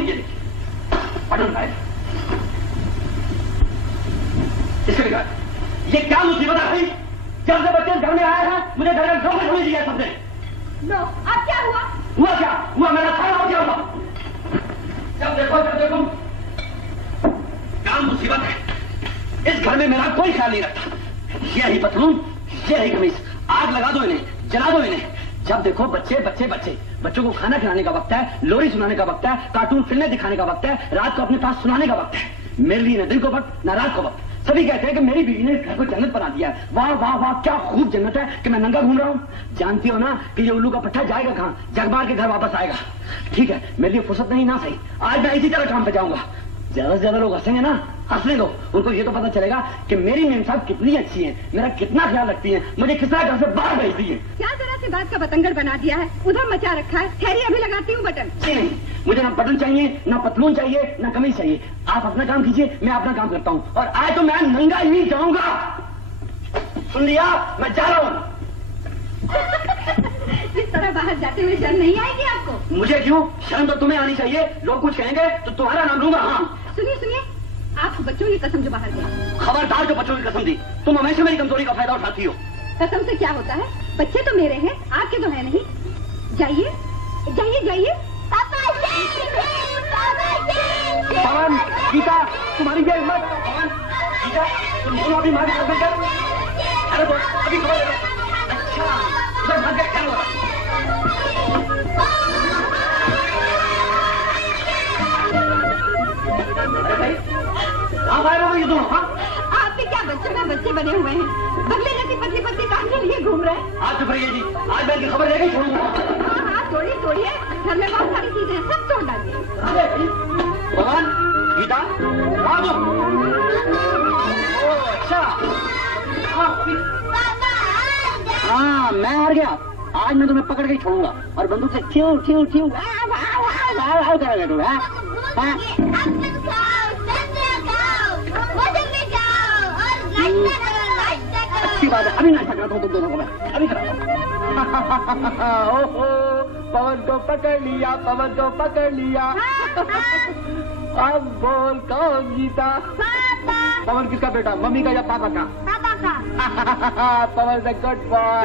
ये पढ़न लाए इसके बिगाड़। ये क्या मुसीबत है भाई? जब से बच्चे घर में आए हैं मुझे घर में धोखा समझ लिया सबने। लो अब क्या हुआ? हुआ क्या हुआ? मेरा सारा हो क्या हुआ? जब देखो क्या मुसीबत है। इस घर में मेरा कोई ख्याल नहीं रखता। ये रही पतलून, ये रही कमीज, आग लगा दो इन्हें, जला दो इन्हें। जब देखो बच्चे बच्चे बच्चे। बच्चों को खाना खिलाने का वक्त है, लोरी सुनाने का वक्त है, कार्टून फिल्में दिखाने का वक्त है, रात को अपने पास सुनाने का वक्त है। मेरे लिए न दिन को वक्त न रात को वक्त। सभी कहते हैं कि मेरी बीवी ने इस घर को जन्नत बना दिया है। वाह वाह वाह, क्या खूब जन्नत है कि मैं नंगा घूम रहा हूँ। जानती हो ना कि ये उल्लू का पट्टा जाएगा कहाँ? जग मार के घर वापस आएगा। ठीक है, मेरे लिए फुर्सत नहीं ना सही, आज मैं इसी तरह काम पे जाऊंगा। ज्यादा से ज्यादा लोग हंसेंगे ना, हंसने दो। उनको ये तो पता चलेगा कि मेरी मेम साहब कितनी अच्छी है, मेरा कितना ख्याल रखती है, मुझे किस तरह घर से बाहर भेजती है। क्या जरा सी बात का बतंगड़ बना दिया है, उधर मचा रखा है। ठहरी अभी लगाती हूँ बटन। जी नहीं, मुझे ना बटन चाहिए, ना पतलून चाहिए, ना कमीज चाहिए। आप अपना काम कीजिए, मैं अपना काम करता हूँ। और आज तो मैं नंगा ही जाऊंगा। सुन लिया, मैं जा रहा हूँ। इस तरह बाहर जाते हुए शर्म नहीं आएगी आपको? मुझे क्यों? शर्म तो तुम्हें आनी चाहिए। लोग कुछ कहेंगे तो तुम्हारा नाम लूंगा। हाँ सुनिए सुनिए, आप बच्चों की कसम जो बाहर गया। खबरदार जो बच्चों की कसम दी। तुम हमेशा मेरी कमजोरी का फायदा उठाती हो। कसम से क्या होता है? बच्चे तो मेरे हैं, आपके तो है नहीं। जाइए जाइए जाइए। पवन, गीता, तुम्हारी क्या हिम्मत? पवन, गीता, तुम दोनों अभी मार कर अरे तो अभी खबर दे। अच्छा उधर भाग गया, क्या हुआ? अरे भाई आप आए हो ये दोनों? हाँ आप भी क्या बच्चों में बच्चे बने हुए हैं, बगले जैसी पतली पतली टांग के लिए घूम रहे हैं। आज तो भैया जी, आज मैं इनकी खबर लेके छोड़ूंगा। हाँ, तोड़िए, घर में बहुत सारी चीजें हैं, सब तोड़ डालिए। भगवान, गीता, बाबू। ओह, अच्छा। हाँ, मैं हार गया। आज मैं तुम्हें पकड़ के ही छोड़ूंगा और बंदूक से ठियो ठियो ठियो करेगा तू। अच्छी बात है, अभी नाश्ता कराता हूँ तुम दोनों को मैं, अभी कराता हूँ। ओहो, पवन को पकड़ लिया, पवन को पकड़ लिया। अब बोल कौन जीता? पवन किसका बेटा, मम्मी का या पापा का? पापा का। पवन से गुड बॉय।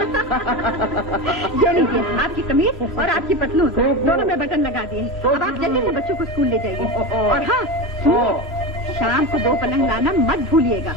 ये लीजिए आपकी कमीज और आपकी पतलून, दोनों में बटन लगा दिए। अब आप जल्दी से बच्चों को स्कूल ले जाइए। और हाँ, शाम को 2 पलंग लाना मत भूलिएगा।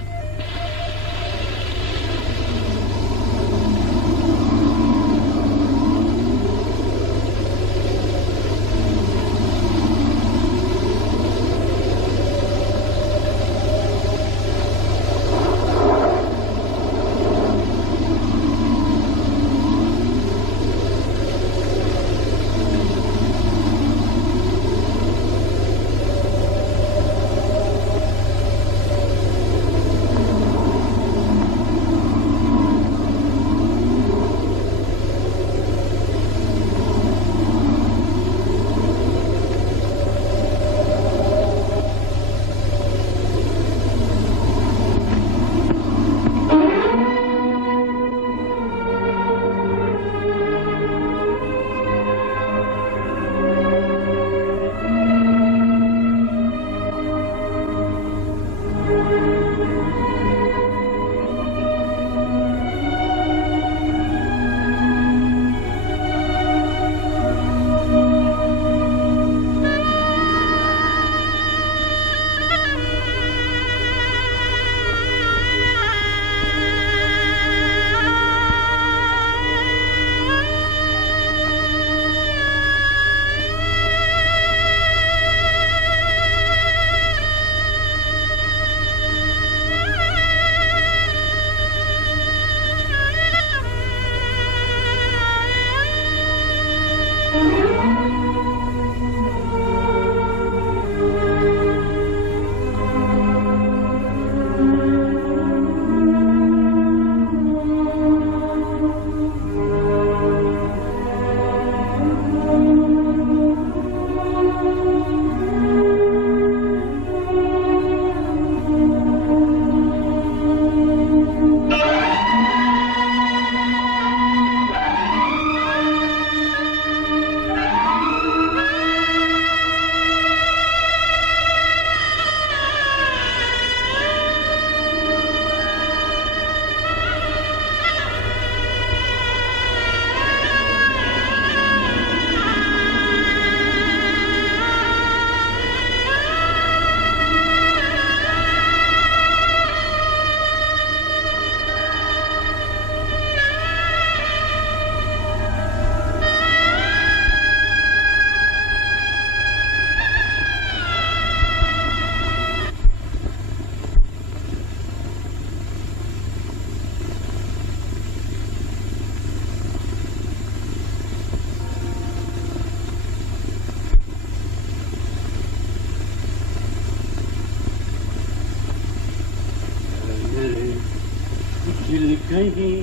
दिल कहीं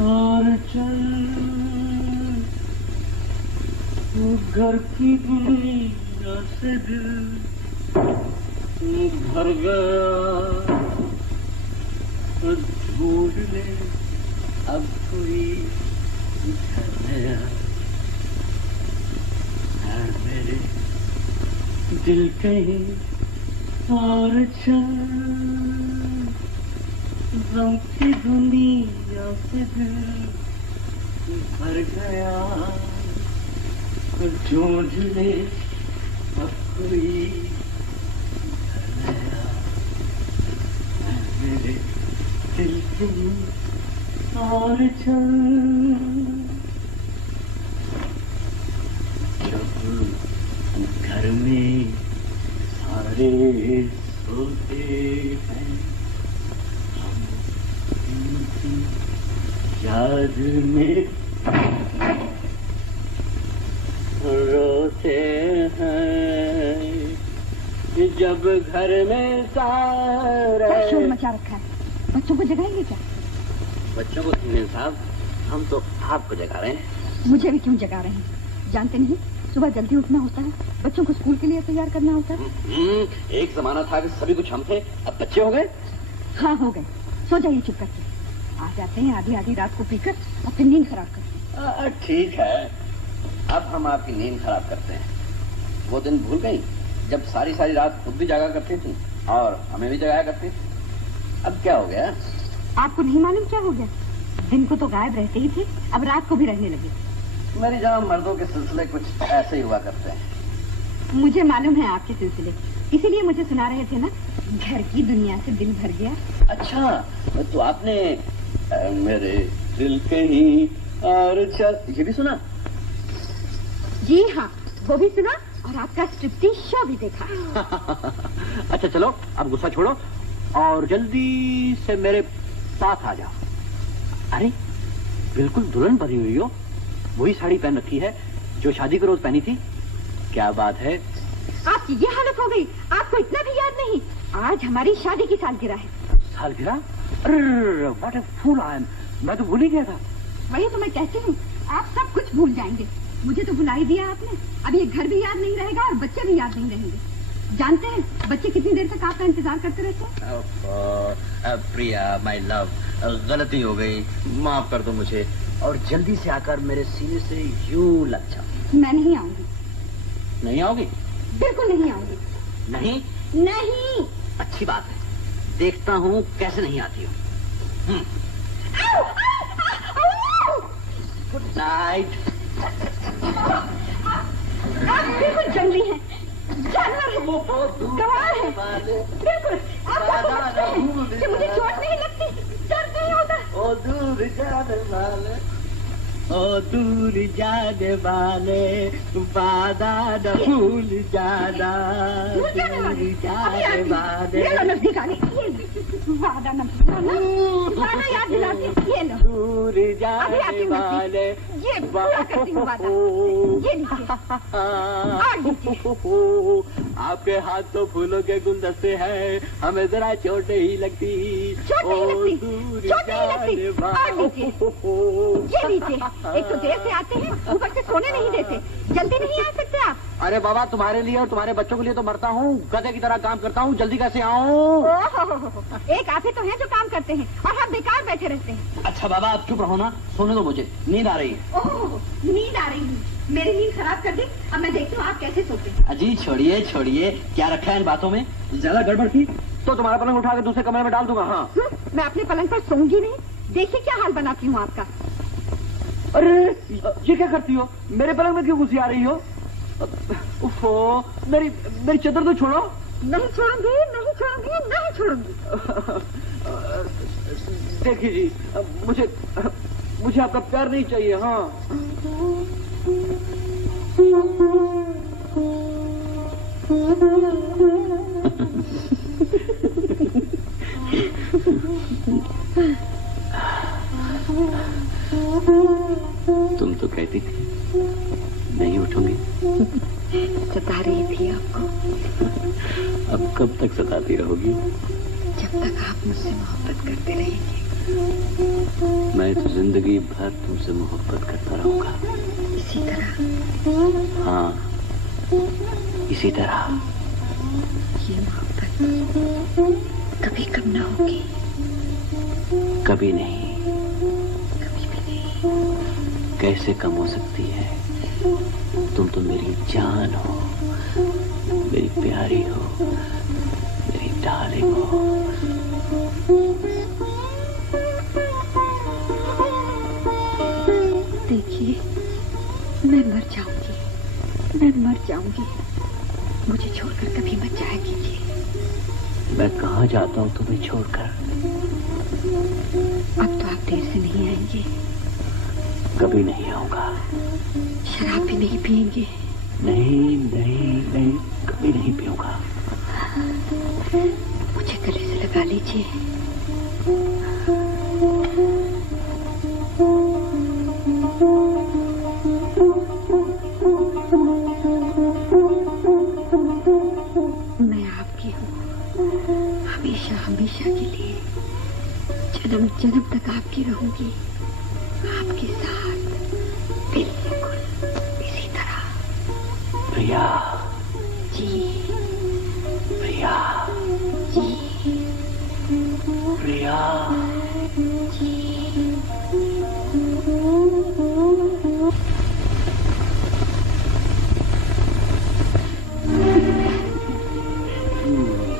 और चल, वो घर की दुनिया से दिल भर गया। ढूंढ ले अब कोई घर नया, मेरे दिल कहीं और चल, गम की दुनिया से दिल भर गया। ढूंढ ले अब कोई घर नया, मेरे दिल कहीं और चल। जब घर में सारे सोते हैं, याद में रोते हैं जब घर में सारे। क्या शोर मचा रखा है? बच्चों को जगाएंगे क्या? बच्चों को नहीं साहब, हम तो आपको जगा रहे हैं। मुझे भी क्यों जगा रहे हैं? जानते नहीं सुबह जल्दी उठना होता है, बच्चों को स्कूल के लिए तैयार करना होता है। एक जमाना था कि सभी कुछ हम थे, अब बच्चे हो गए। हाँ हो गए। सो जाइए चुप करके। आ जाते हैं आधी आधी रात को पीकर और फिर नींद खराब करते हैं। ठीक है, अब हम आपकी नींद खराब करते हैं। वो दिन भूल गई जब सारी सारी रात खुद भी जागा करती थी और हमें भी जगाया करती थी। अब क्या हो गया? आपको नहीं मालूम क्या हो गया? दिन को तो गायब रहते ही थे, अब रात को भी रहने लगे। मेरी जनाब, मर्दों के सिलसिले कुछ ऐसे ही हुआ करते हैं। मुझे मालूम है आपके सिलसिले, इसीलिए मुझे सुना रहे थे ना, घर की दुनिया से दिल भर गया। अच्छा, तो आपने मेरे दिल कहीं और चल ये भी सुना? जी हाँ, वो भी सुना और आपका स्ट्रिप्टीज शो भी देखा। अच्छा चलो, अब गुस्सा छोड़ो और जल्दी से मेरे साथ आ जाओ। अरे बिल्कुल दुल्हन बनी हुई हो, वही साड़ी पहन रखी है जो शादी के रोज पहनी थी। क्या बात है, आपकी ये हालत हो गई, आपको इतना भी याद नहीं? आज हमारी शादी की सालगिरह है। सालगिरह? अरे what a fool I am, मैं तो भूल ही गया था। वही तो मैं कहती हूँ, आप सब कुछ भूल जाएंगे। मुझे तो भुला ही दिया आपने। अब ये घर भी याद नहीं रहेगा और बच्चे भी याद नहीं रहेंगे। जानते हैं बच्चे कितनी देर तक आपका इंतजार करते रहते हैं? प्रिया माय लव, गलती हो गई, माफ कर दो मुझे और जल्दी से आकर मेरे सीने से यूं लग जाओ। मैं नहीं आऊंगी। नहीं आओगी? बिल्कुल नहीं आऊंगी। नहीं? नहीं। अच्छी बात है, देखता हूँ कैसे नहीं आती हो। Good night. आप बिल्कुल जंगली हैं, जानवर हैं, गवार हैं। बिल्कुल कि मुझे चोट नहीं लगती, दर्द नहीं होता। ओ दूर जाने वाले, ओ दूर जाने वाले, वादा न भूल जाना, दूर जाने वाले। ये लो नजदीक आने, वादा न भूलना, वादा याद दिलाते। ये लो दूर जाने वाले, ये पूरा करती हूँ वादा। ये लीजिए, और लीजिए। आपके हाथ तो फूलों के गुलदस्ते हैं, हमें जरा चोट ही लगती। चोट नहीं लगती, चोट नहीं लगती। और लीजिए, ये लीजिए। एक तो देर से आते हैं, ऊपर से सोने नहीं देते। जल्दी नहीं आ सकते आप? अरे बाबा, तुम्हारे लिए और तुम्हारे बच्चों के लिए तो मरता हूँ, गधे की तरह काम करता हूँ, जल्दी कैसे आऊँ? एक आप ही तो हैं जो काम करते हैं और हम बेकार बैठे रहते हैं। अच्छा बाबा, आप चुप रहो ना, सोने दो मुझे, नींद आ रही है। ओह, नींद आ रही है। मेरी नींद खराब कर दी। अब मैं देखती हूँ आप कैसे सोते हैं। अजी छोड़िए छोड़िए, क्या रखा है इन बातों में? ज्यादा गड़बड़ की तो तुम्हारा पलंग उठा के दूसरे कमरे में डाल दूंगा। हाँ, मैं अपने पलंग पर सोऊंगी नहीं। देखिए क्या हाल बनाती हूँ आपका। अरे ये क्या करती हो? मेरे पलंग में क्यों घुसी आ रही हो? उफो, मेरी चादर तो छोड़ो। नहीं छोड़ूंगी, नहीं छोड़ूंगी, नहीं छोड़ूंगी। देखिए जी, मुझे आपका प्यार नहीं चाहिए। हाँ तुम तो कहती थी नहीं उठूंगी। सता रही थी आपको। अब कब तक सताती रहोगी? जब तक आप मुझसे मोहब्बत करते रहेंगे। मैं तो जिंदगी भर तुमसे मोहब्बत करता रहूंगा। इसी तरह? हाँ, इसी तरह। ये मोहब्बत कभी कम ना होगी। कभी नहीं। कभी भी नहीं। कैसे कम हो सकती है? तुम तो मेरी जान हो, मेरी प्यारी हो, मेरी डार्लिंग हो। देखिए, मैं मर जाऊंगी, मैं मर जाऊंगी। मुझे छोड़कर कभी मत जाया कीजिए। मैं कहाँ जाता हूँ तुम्हें छोड़कर? अब तो आप देर से नहीं आएंगे। कभी नहीं आऊंगा। शराब भी नहीं पिएंगे? नहीं नहीं नहीं, कभी नहीं पीऊंगा। मुझे गले से लगा लीजिए। तक आपकी रहूंगी, आपके साथ बिल्कुल इसी तरह। प्रिया जी, प्रिया जी, प्रिया जी।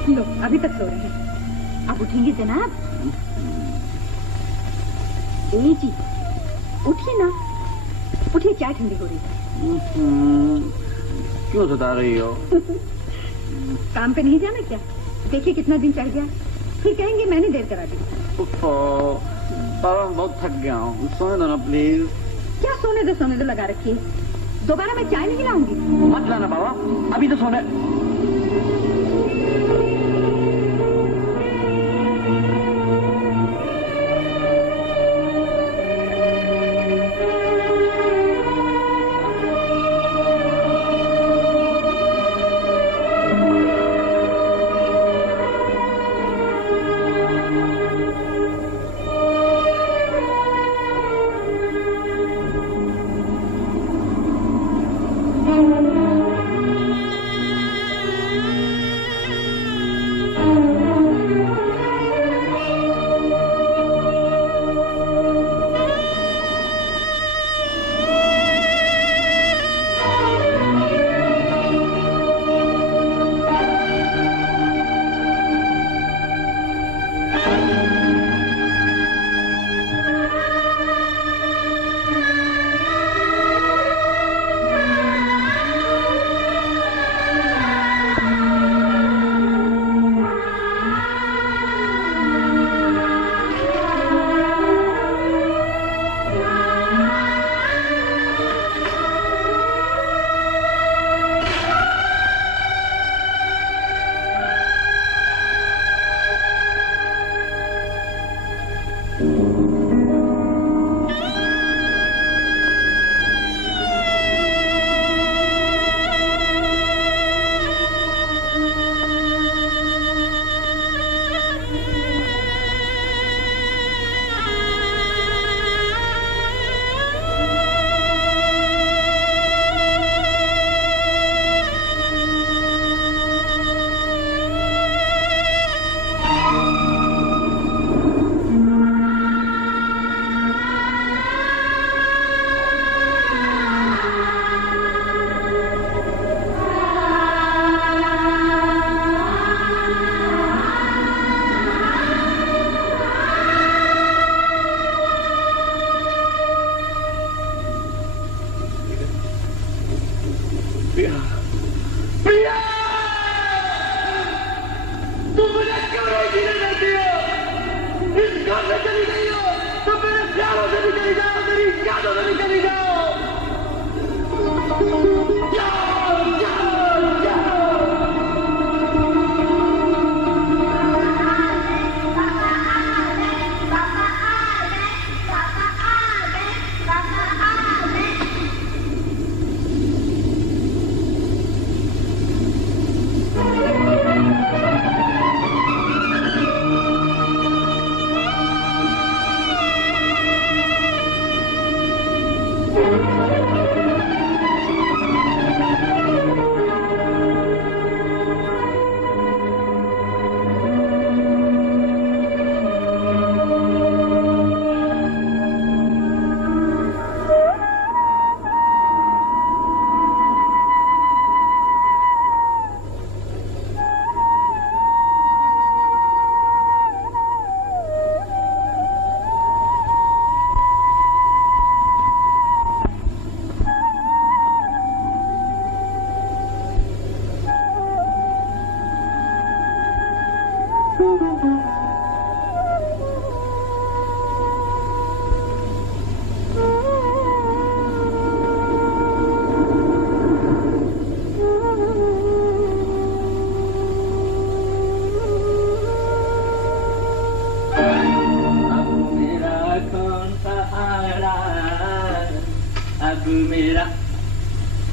लो, अभी तक सो रहे हैं। अब उठेंगे जनाब? ए जी, उठिए ना, उठिए, चाय ठंडी हो रही है। क्यों सता रही हो? काम पे नहीं जाना क्या? देखिए कितना दिन चढ़ गया, फिर कहेंगे मैंने देर करा दी। बाबा बहुत थक गया हूँ, सोने दो ना प्लीज। क्या सोने दो लगा रखिए, दोबारा मैं चाय नहीं लाऊंगी। मत लाना बाबा, अभी तो सोने।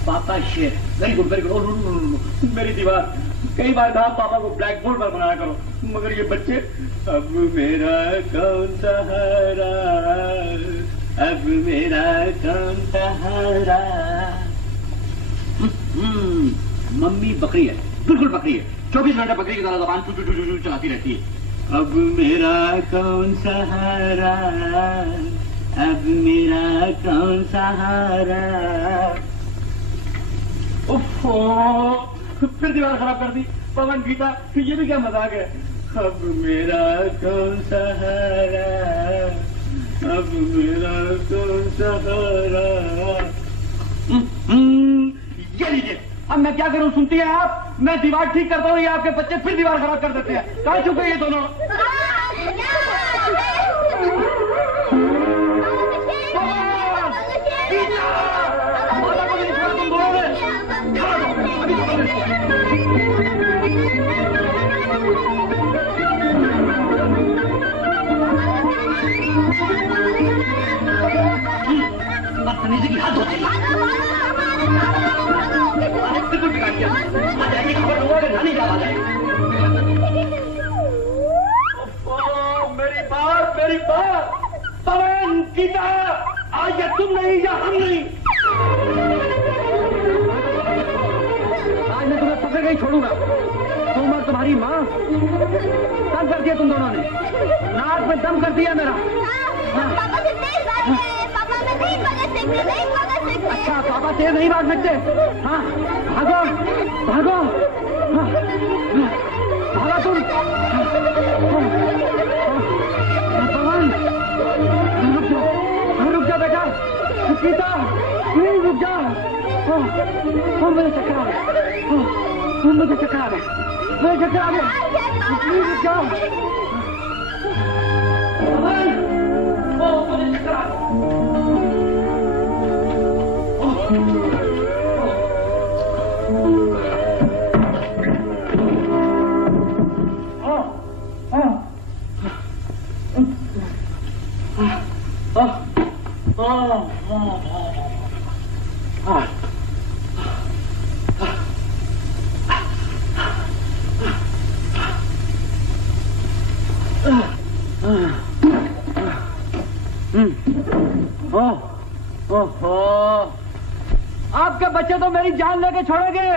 पापा शेर। Very good very good. मेरी दीवार, कई बार कहा पापा को ब्लैक बोर्ड पर बनाया करो, मगर ये बच्चे। अब मेरा कौन सहारा, अब मेरा कौन सहारा। मम्मी बकरी है, बिल्कुल बकरी है, 24 घंटे बकरी की तरह जबान चू चू चू चू चलाती रहती है। अब मेरा कौन सहारा, अब मेरा कौन सहारा। उफ़्फ़ो, फिर दीवार खराब कर दी। पवन गीता, ये भी क्या मजाक है। अब मेरा कौन सहारा, अब मेरा कौन सहारा। ये लीजिए, अब मैं क्या करूं, सुनती है आप? मैं दीवार ठीक करता हूँ, ये आपके बच्चे फिर दीवार खराब कर देते हैं। कहाँ चुके ये दोनों? बदतमीजी की हद होती है। बिल्कुल बिगाड़ दिया। आ जाएगी खबर हुआ कि नानी जा जाए। मेरी बात, मेरी बात। पवन, गीता, आज ये तुम नहीं या हम नहीं। आज मैं तुम्हें पकड़ नहीं छोड़ूंगा। तुम और तुम्हारी माँ दम कर दिया, तुम दोनों ने नाक में दम कर दिया मेरा। पापा से तेज भाग गए। पापा मैं नहीं पकड़ सकते, नहीं पकड़ सकते। अच्छा, पापा तेज नहीं भाग सकते? हाँ, भागो भागो। हाँ, भागा तुम। पवन, रुक जा बेटा। गीता, प्लीज रुक जा। मुझे चक्कर आ गया, मुझे चक्कर आ गया, मुझे चक्कर आ गया। प्लीज रुक जा। मुझे चक्कर आ गया। आपके बच्चे तो मेरी जान लेके छोड़ेंगे।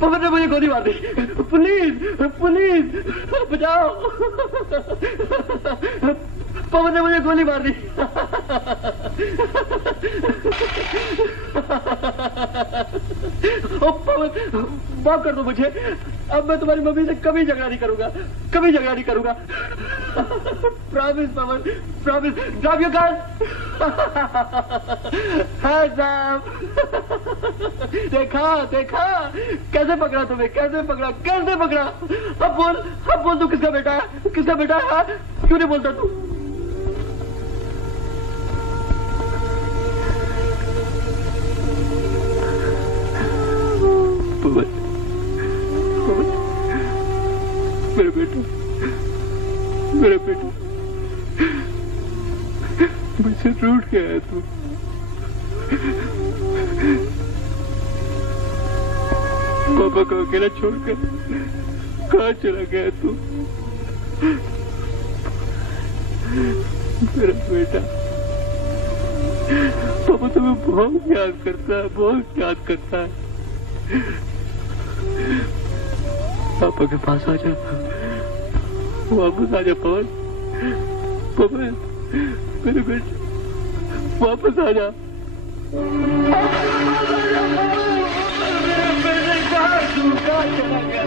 पवन ने मुझे गोली मार दी। पुलिस पुलिस बचाओ। पवन ने मुझे गोली मार दी। ओ पवन माफ कर दो मुझे। अब मैं तुम्हारी मम्मी से कभी झगड़ा नहीं करूंगा, कभी झगड़ा नहीं करूंगा। Promise Pawan, promise. Drop your gun. देखा देखा कैसे पकड़ा तुम्हें, कैसे पकड़ा, कैसे पकड़ा। अब बोल तू किसका बेटा है, किसका बेटा है? क्यों नहीं बोलता तू? मेरे बेटा, मेरे बेटा, मुझसे रूठ गया है तू। पापा को अकेला छोड़कर कहाँ चला गया तू? मेरा बेटा, पापा तुम्हें बहुत याद करता है, बहुत याद करता है। पापा के पास आ जा, वापस आ जा पवन, पवन मेरे बेटे वापस आ जा। कहाँ चला गया तू, कहाँ चला गया?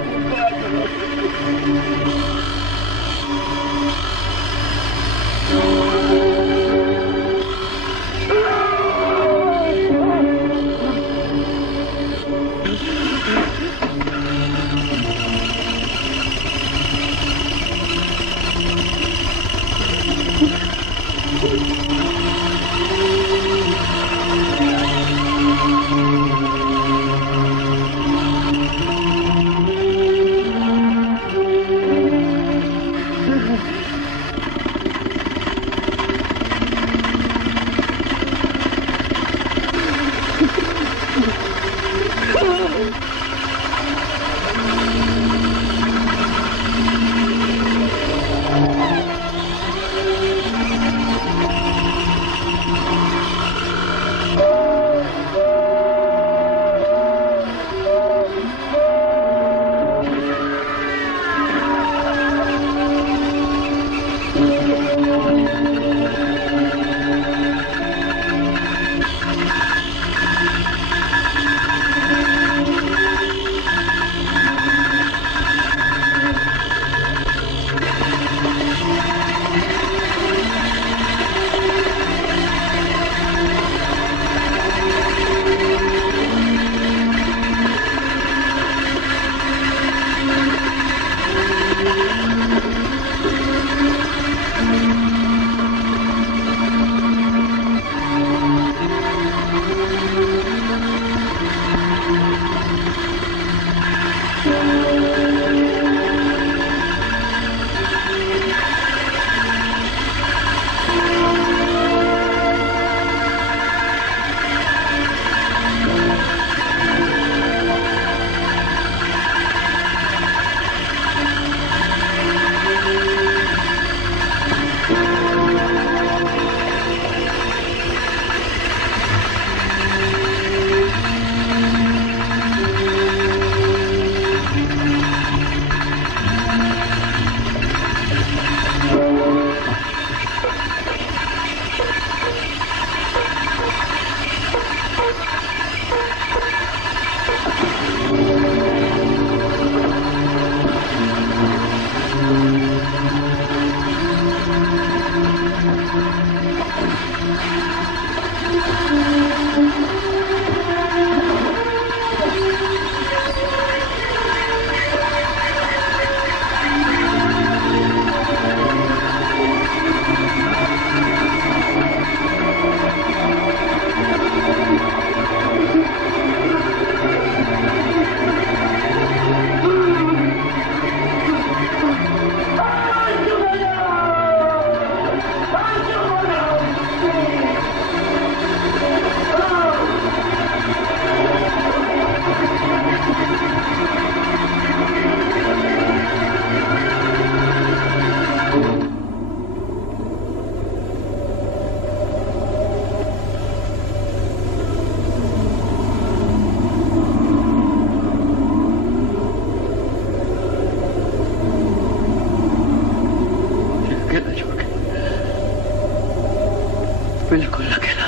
बिल्कुल अकेला।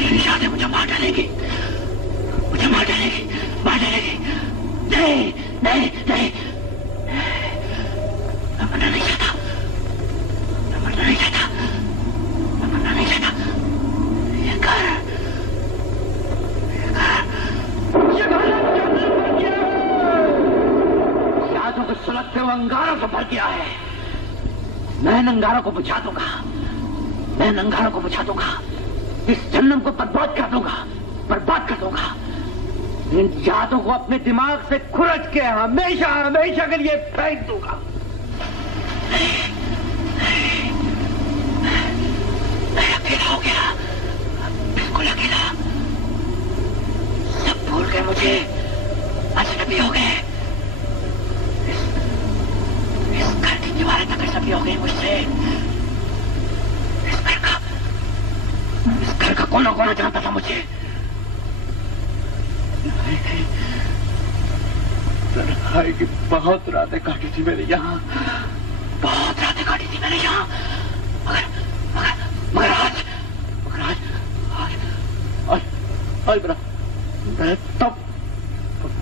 ये यादें मुझे मार डालेंगी, मुझे मार डालेंगी, मार डालेंगी। नहीं नहीं नहीं, मैं मरना नहीं चाहता, मैं मरना नहीं चाहता, मैं मरना नहीं चाहता। ये घर यादों को सुलगते हुए अंगारों से भर गया है। मैं इन अंगारों को बुझा दूंगा, मैं इन अंगारों को बुझा दूंगा, इस जन्म को बर्बाद कर दूंगा, बर्बाद कर दूंगा। इन यादों को अपने दिमाग से खुरच के हमेशा हमेशा के लिए फेंक दूंगा। मैं अकेला हो गया, बिल्कुल अकेला। सब भूल गए मुझे, अजनबी हो गए। इस घर की दीवारें तक अजनबी हो गई मुझसे। इस घर का कोना कोना जानता था मुझे। तन्हाई की बहुत रातें काटी थी मैंने यहाँ, बहुत रातें काटी थी मैंने यहाँ। मगर मगर मगर आज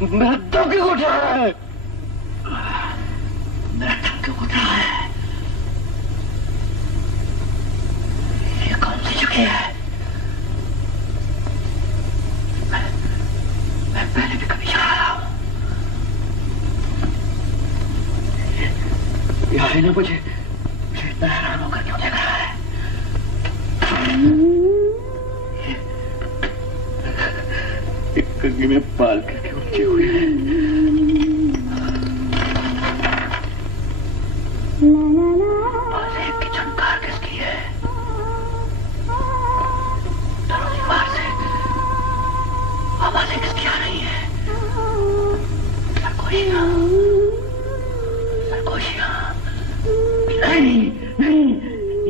मेरा दम क्यों उठ रहा है? मेरा दम क्यों उठ रहा है? ये कौन सी जगह है? मैं पहले भी कभी यहाँ आया हूँ। यहाँ है ना, मुझे इतना हैरान होकर क्यों देख रहा है? कंघी में पाल करके उठे हुए हैं। बाजे की झनकार किसकी है? दीवार से आवाजें किसकी आ रही है? सरगोशियां, सरगोशियां। नहीं नहीं,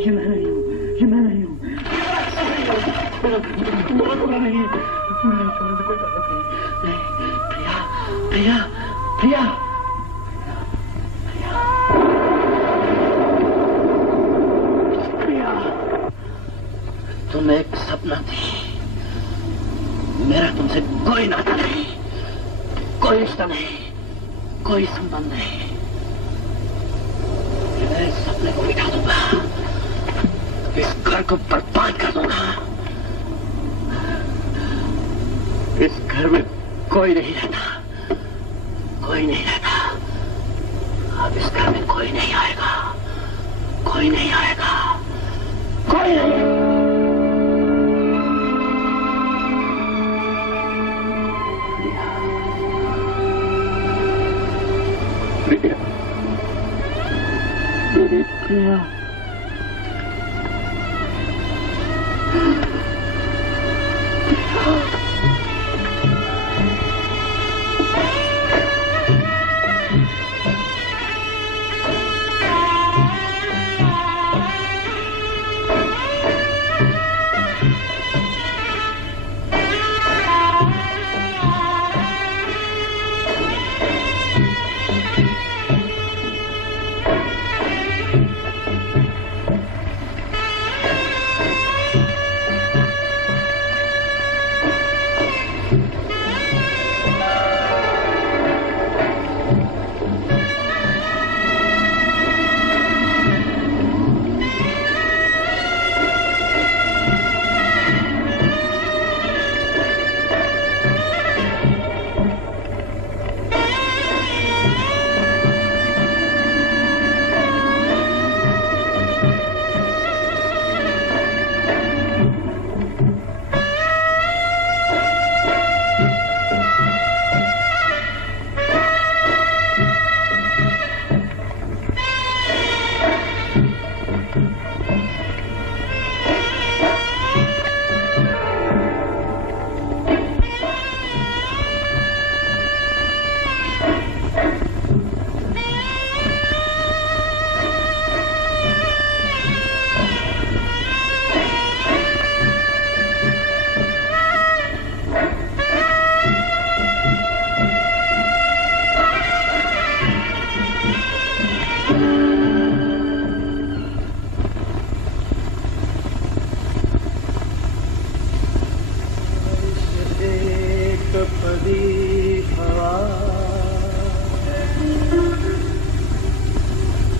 ये मैं नहीं हूँ, ये मैं नहीं हूँ। नहीं, प्रिया प्रिया प्रिया प्रिया, तुम एक सपना थी। मेरा तुमसे कोई नाता नहीं, कोई रिश्ता नहीं, कोई संबंध नहीं। मैं इस सपने को मिटा दूंगा, इस घर को बर्बाद कर दूंगा। इस घर में कोई नहीं रहता, कोई नहीं रहता। अब इस घर में कोई नहीं आएगा, कोई नहीं आएगा, कोई नहीं। प्रिया, मेरी प्रिया,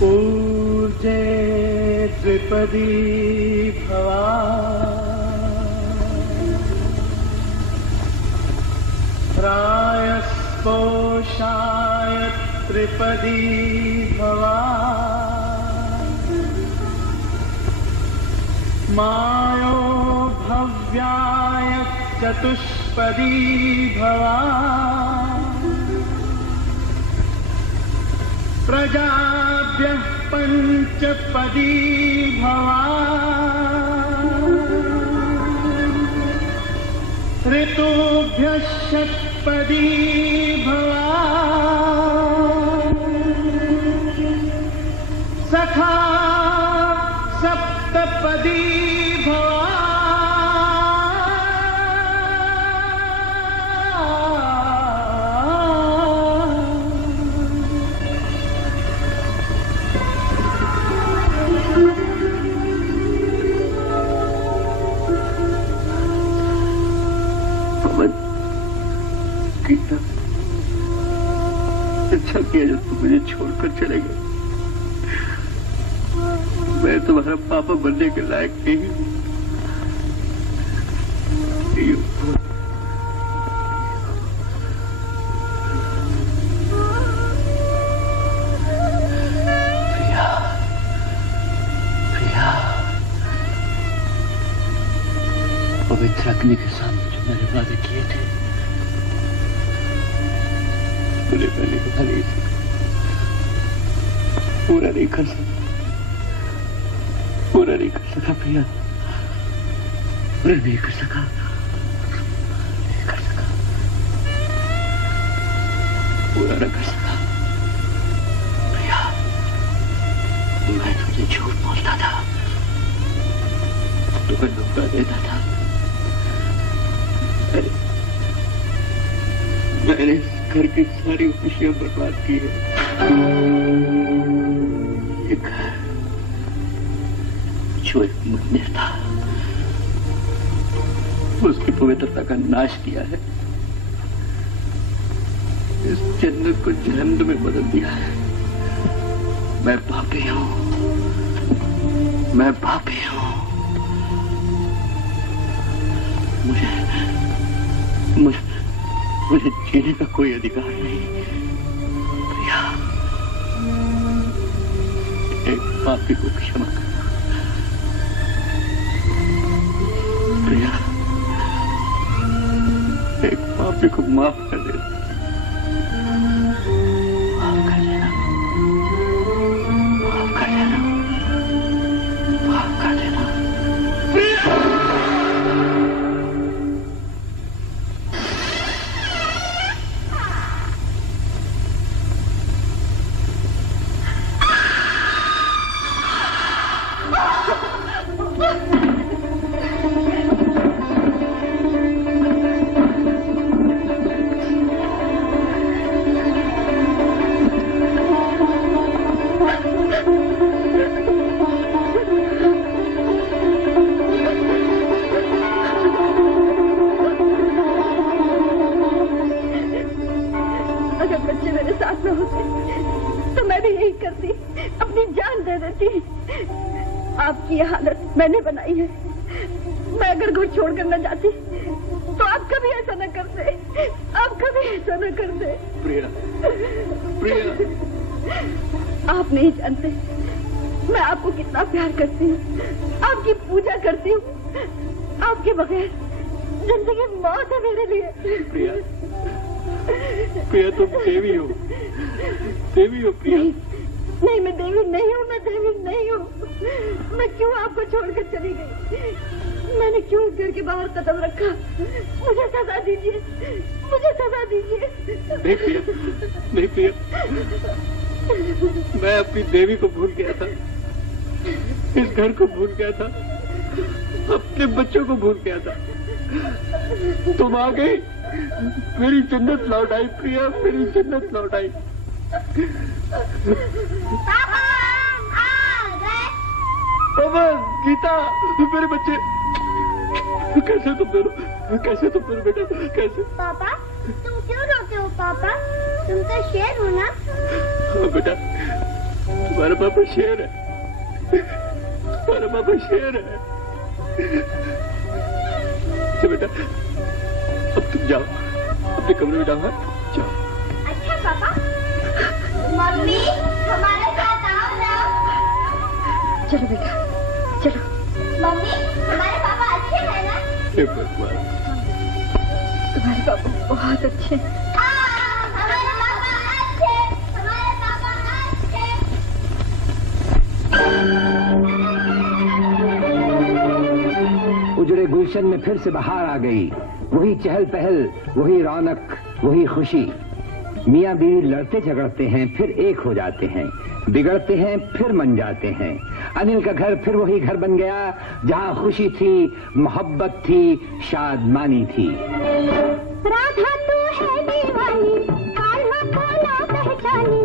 ऊर्जे त्रिपदी भवा प्रायस्पोषाय त्रिपदी भवा मायो भव्याय चतुष्पदी भवा प्रजाभ्यः पञ्चपदी भवा ऋतुभ्यः षट्पदी भवा सखा सप्तपदी भवा अच्छा किया जो तुम मुझे छोड़कर चले गए। मैं तुम्हारा पापा बनने के लायक नहीं हूँ। प्रिया, प्रिया, पवित्र अग्नि के सामने जो मैंने वादे किए थे उन्हें मैंने बता नहीं सका, पूरा नहीं कर सका, पूरा नहीं कर सका प्रिया, पूरा नहीं कर सका, नहीं कर सका, पूरा नहीं कर सका प्रिया। मैं तुझे झूठ बोलता था, तुम्हें धोखा देता था, मैंने घर की सारी खुशियां बर्बाद की है। ये घर जो एक मंदिर था उसकी पवित्रता का नाश किया है। इस जन्नत को जहन्नम में बदल दिया है। मैं पापी हूं, मैं पापी हूं। मुझे जीने का कोई अधिकार नहीं प्रिया। एक पापी को क्षमा कर प्रिया, एक पापी को माफ कर दे, माफ कर देना, माफ कर देना, माफ कर देना प्रिया। आपकी ये हालत मैंने बनाई है। मैं अगर घर छोड़कर न जाती तो आप कभी ऐसा न करते, आप कभी ऐसा न करते। प्रिया, प्रिया, आप नहीं जानते मैं आपको कितना प्यार करती हूँ, आपकी पूजा करती हूँ। आपके बगैर जिंदगी मौत है मेरे लिए। प्रिया, प्रिया तुम देवी हो, देवी हो प्रिया। नहीं, मैं देवी नहीं हूँ, मैं देवी नहीं हूँ। मैं क्यों आपको छोड़कर चली गई? मैंने क्यों इस घर के बाहर कदम रखा? मुझे सजा दीजिए, मुझे सजा दीजिए। नहीं प्रिया, नहीं प्रिया, मैं अपनी देवी को भूल गया था, इस घर को भूल गया था, अपने बच्चों को भूल गया था। तुम आ गई, मेरी जन्नत लौट आई प्रिया, मेरी जन्नत लौट आई। पापा, गीता, मेरे बच्चे, कैसे तुम दोनों, कैसे तुम दोनों बेटा, कैसे? पापा, तुम क्यों रोते हो पापा? तुम तो शेर हो ना? हाँ बेटा, तुम्हारा पापा शेर है, तुम्हारा पापा शेर है। चलो बेटा, अब तुम जाओ, अपने कमरे में जाओ, जाओ। अच्छा पापा, मम्मी हमारे साथ आओ ना। चलो बेटा, चलो। मम्मी हमारे पापा अच्छे हैं ना? हे भगवान, तुम्हारे पापा बहुत अच्छे हैं। हमारे पापा अच्छे, हमारे पापा अच्छे। उजड़े गुलशन में फिर से बहार आ गई। वही चहल पहल, वही रौनक, वही खुशी। मियाँ बीवी लड़ते झगड़ते हैं, फिर एक हो जाते हैं, बिगड़ते हैं, फिर मन जाते हैं। अनिल का घर फिर वही घर बन गया जहाँ खुशी थी, मोहब्बत थी, शादमानी थी। राधा तू है दीवानी, कान्हा को ना पहचानी।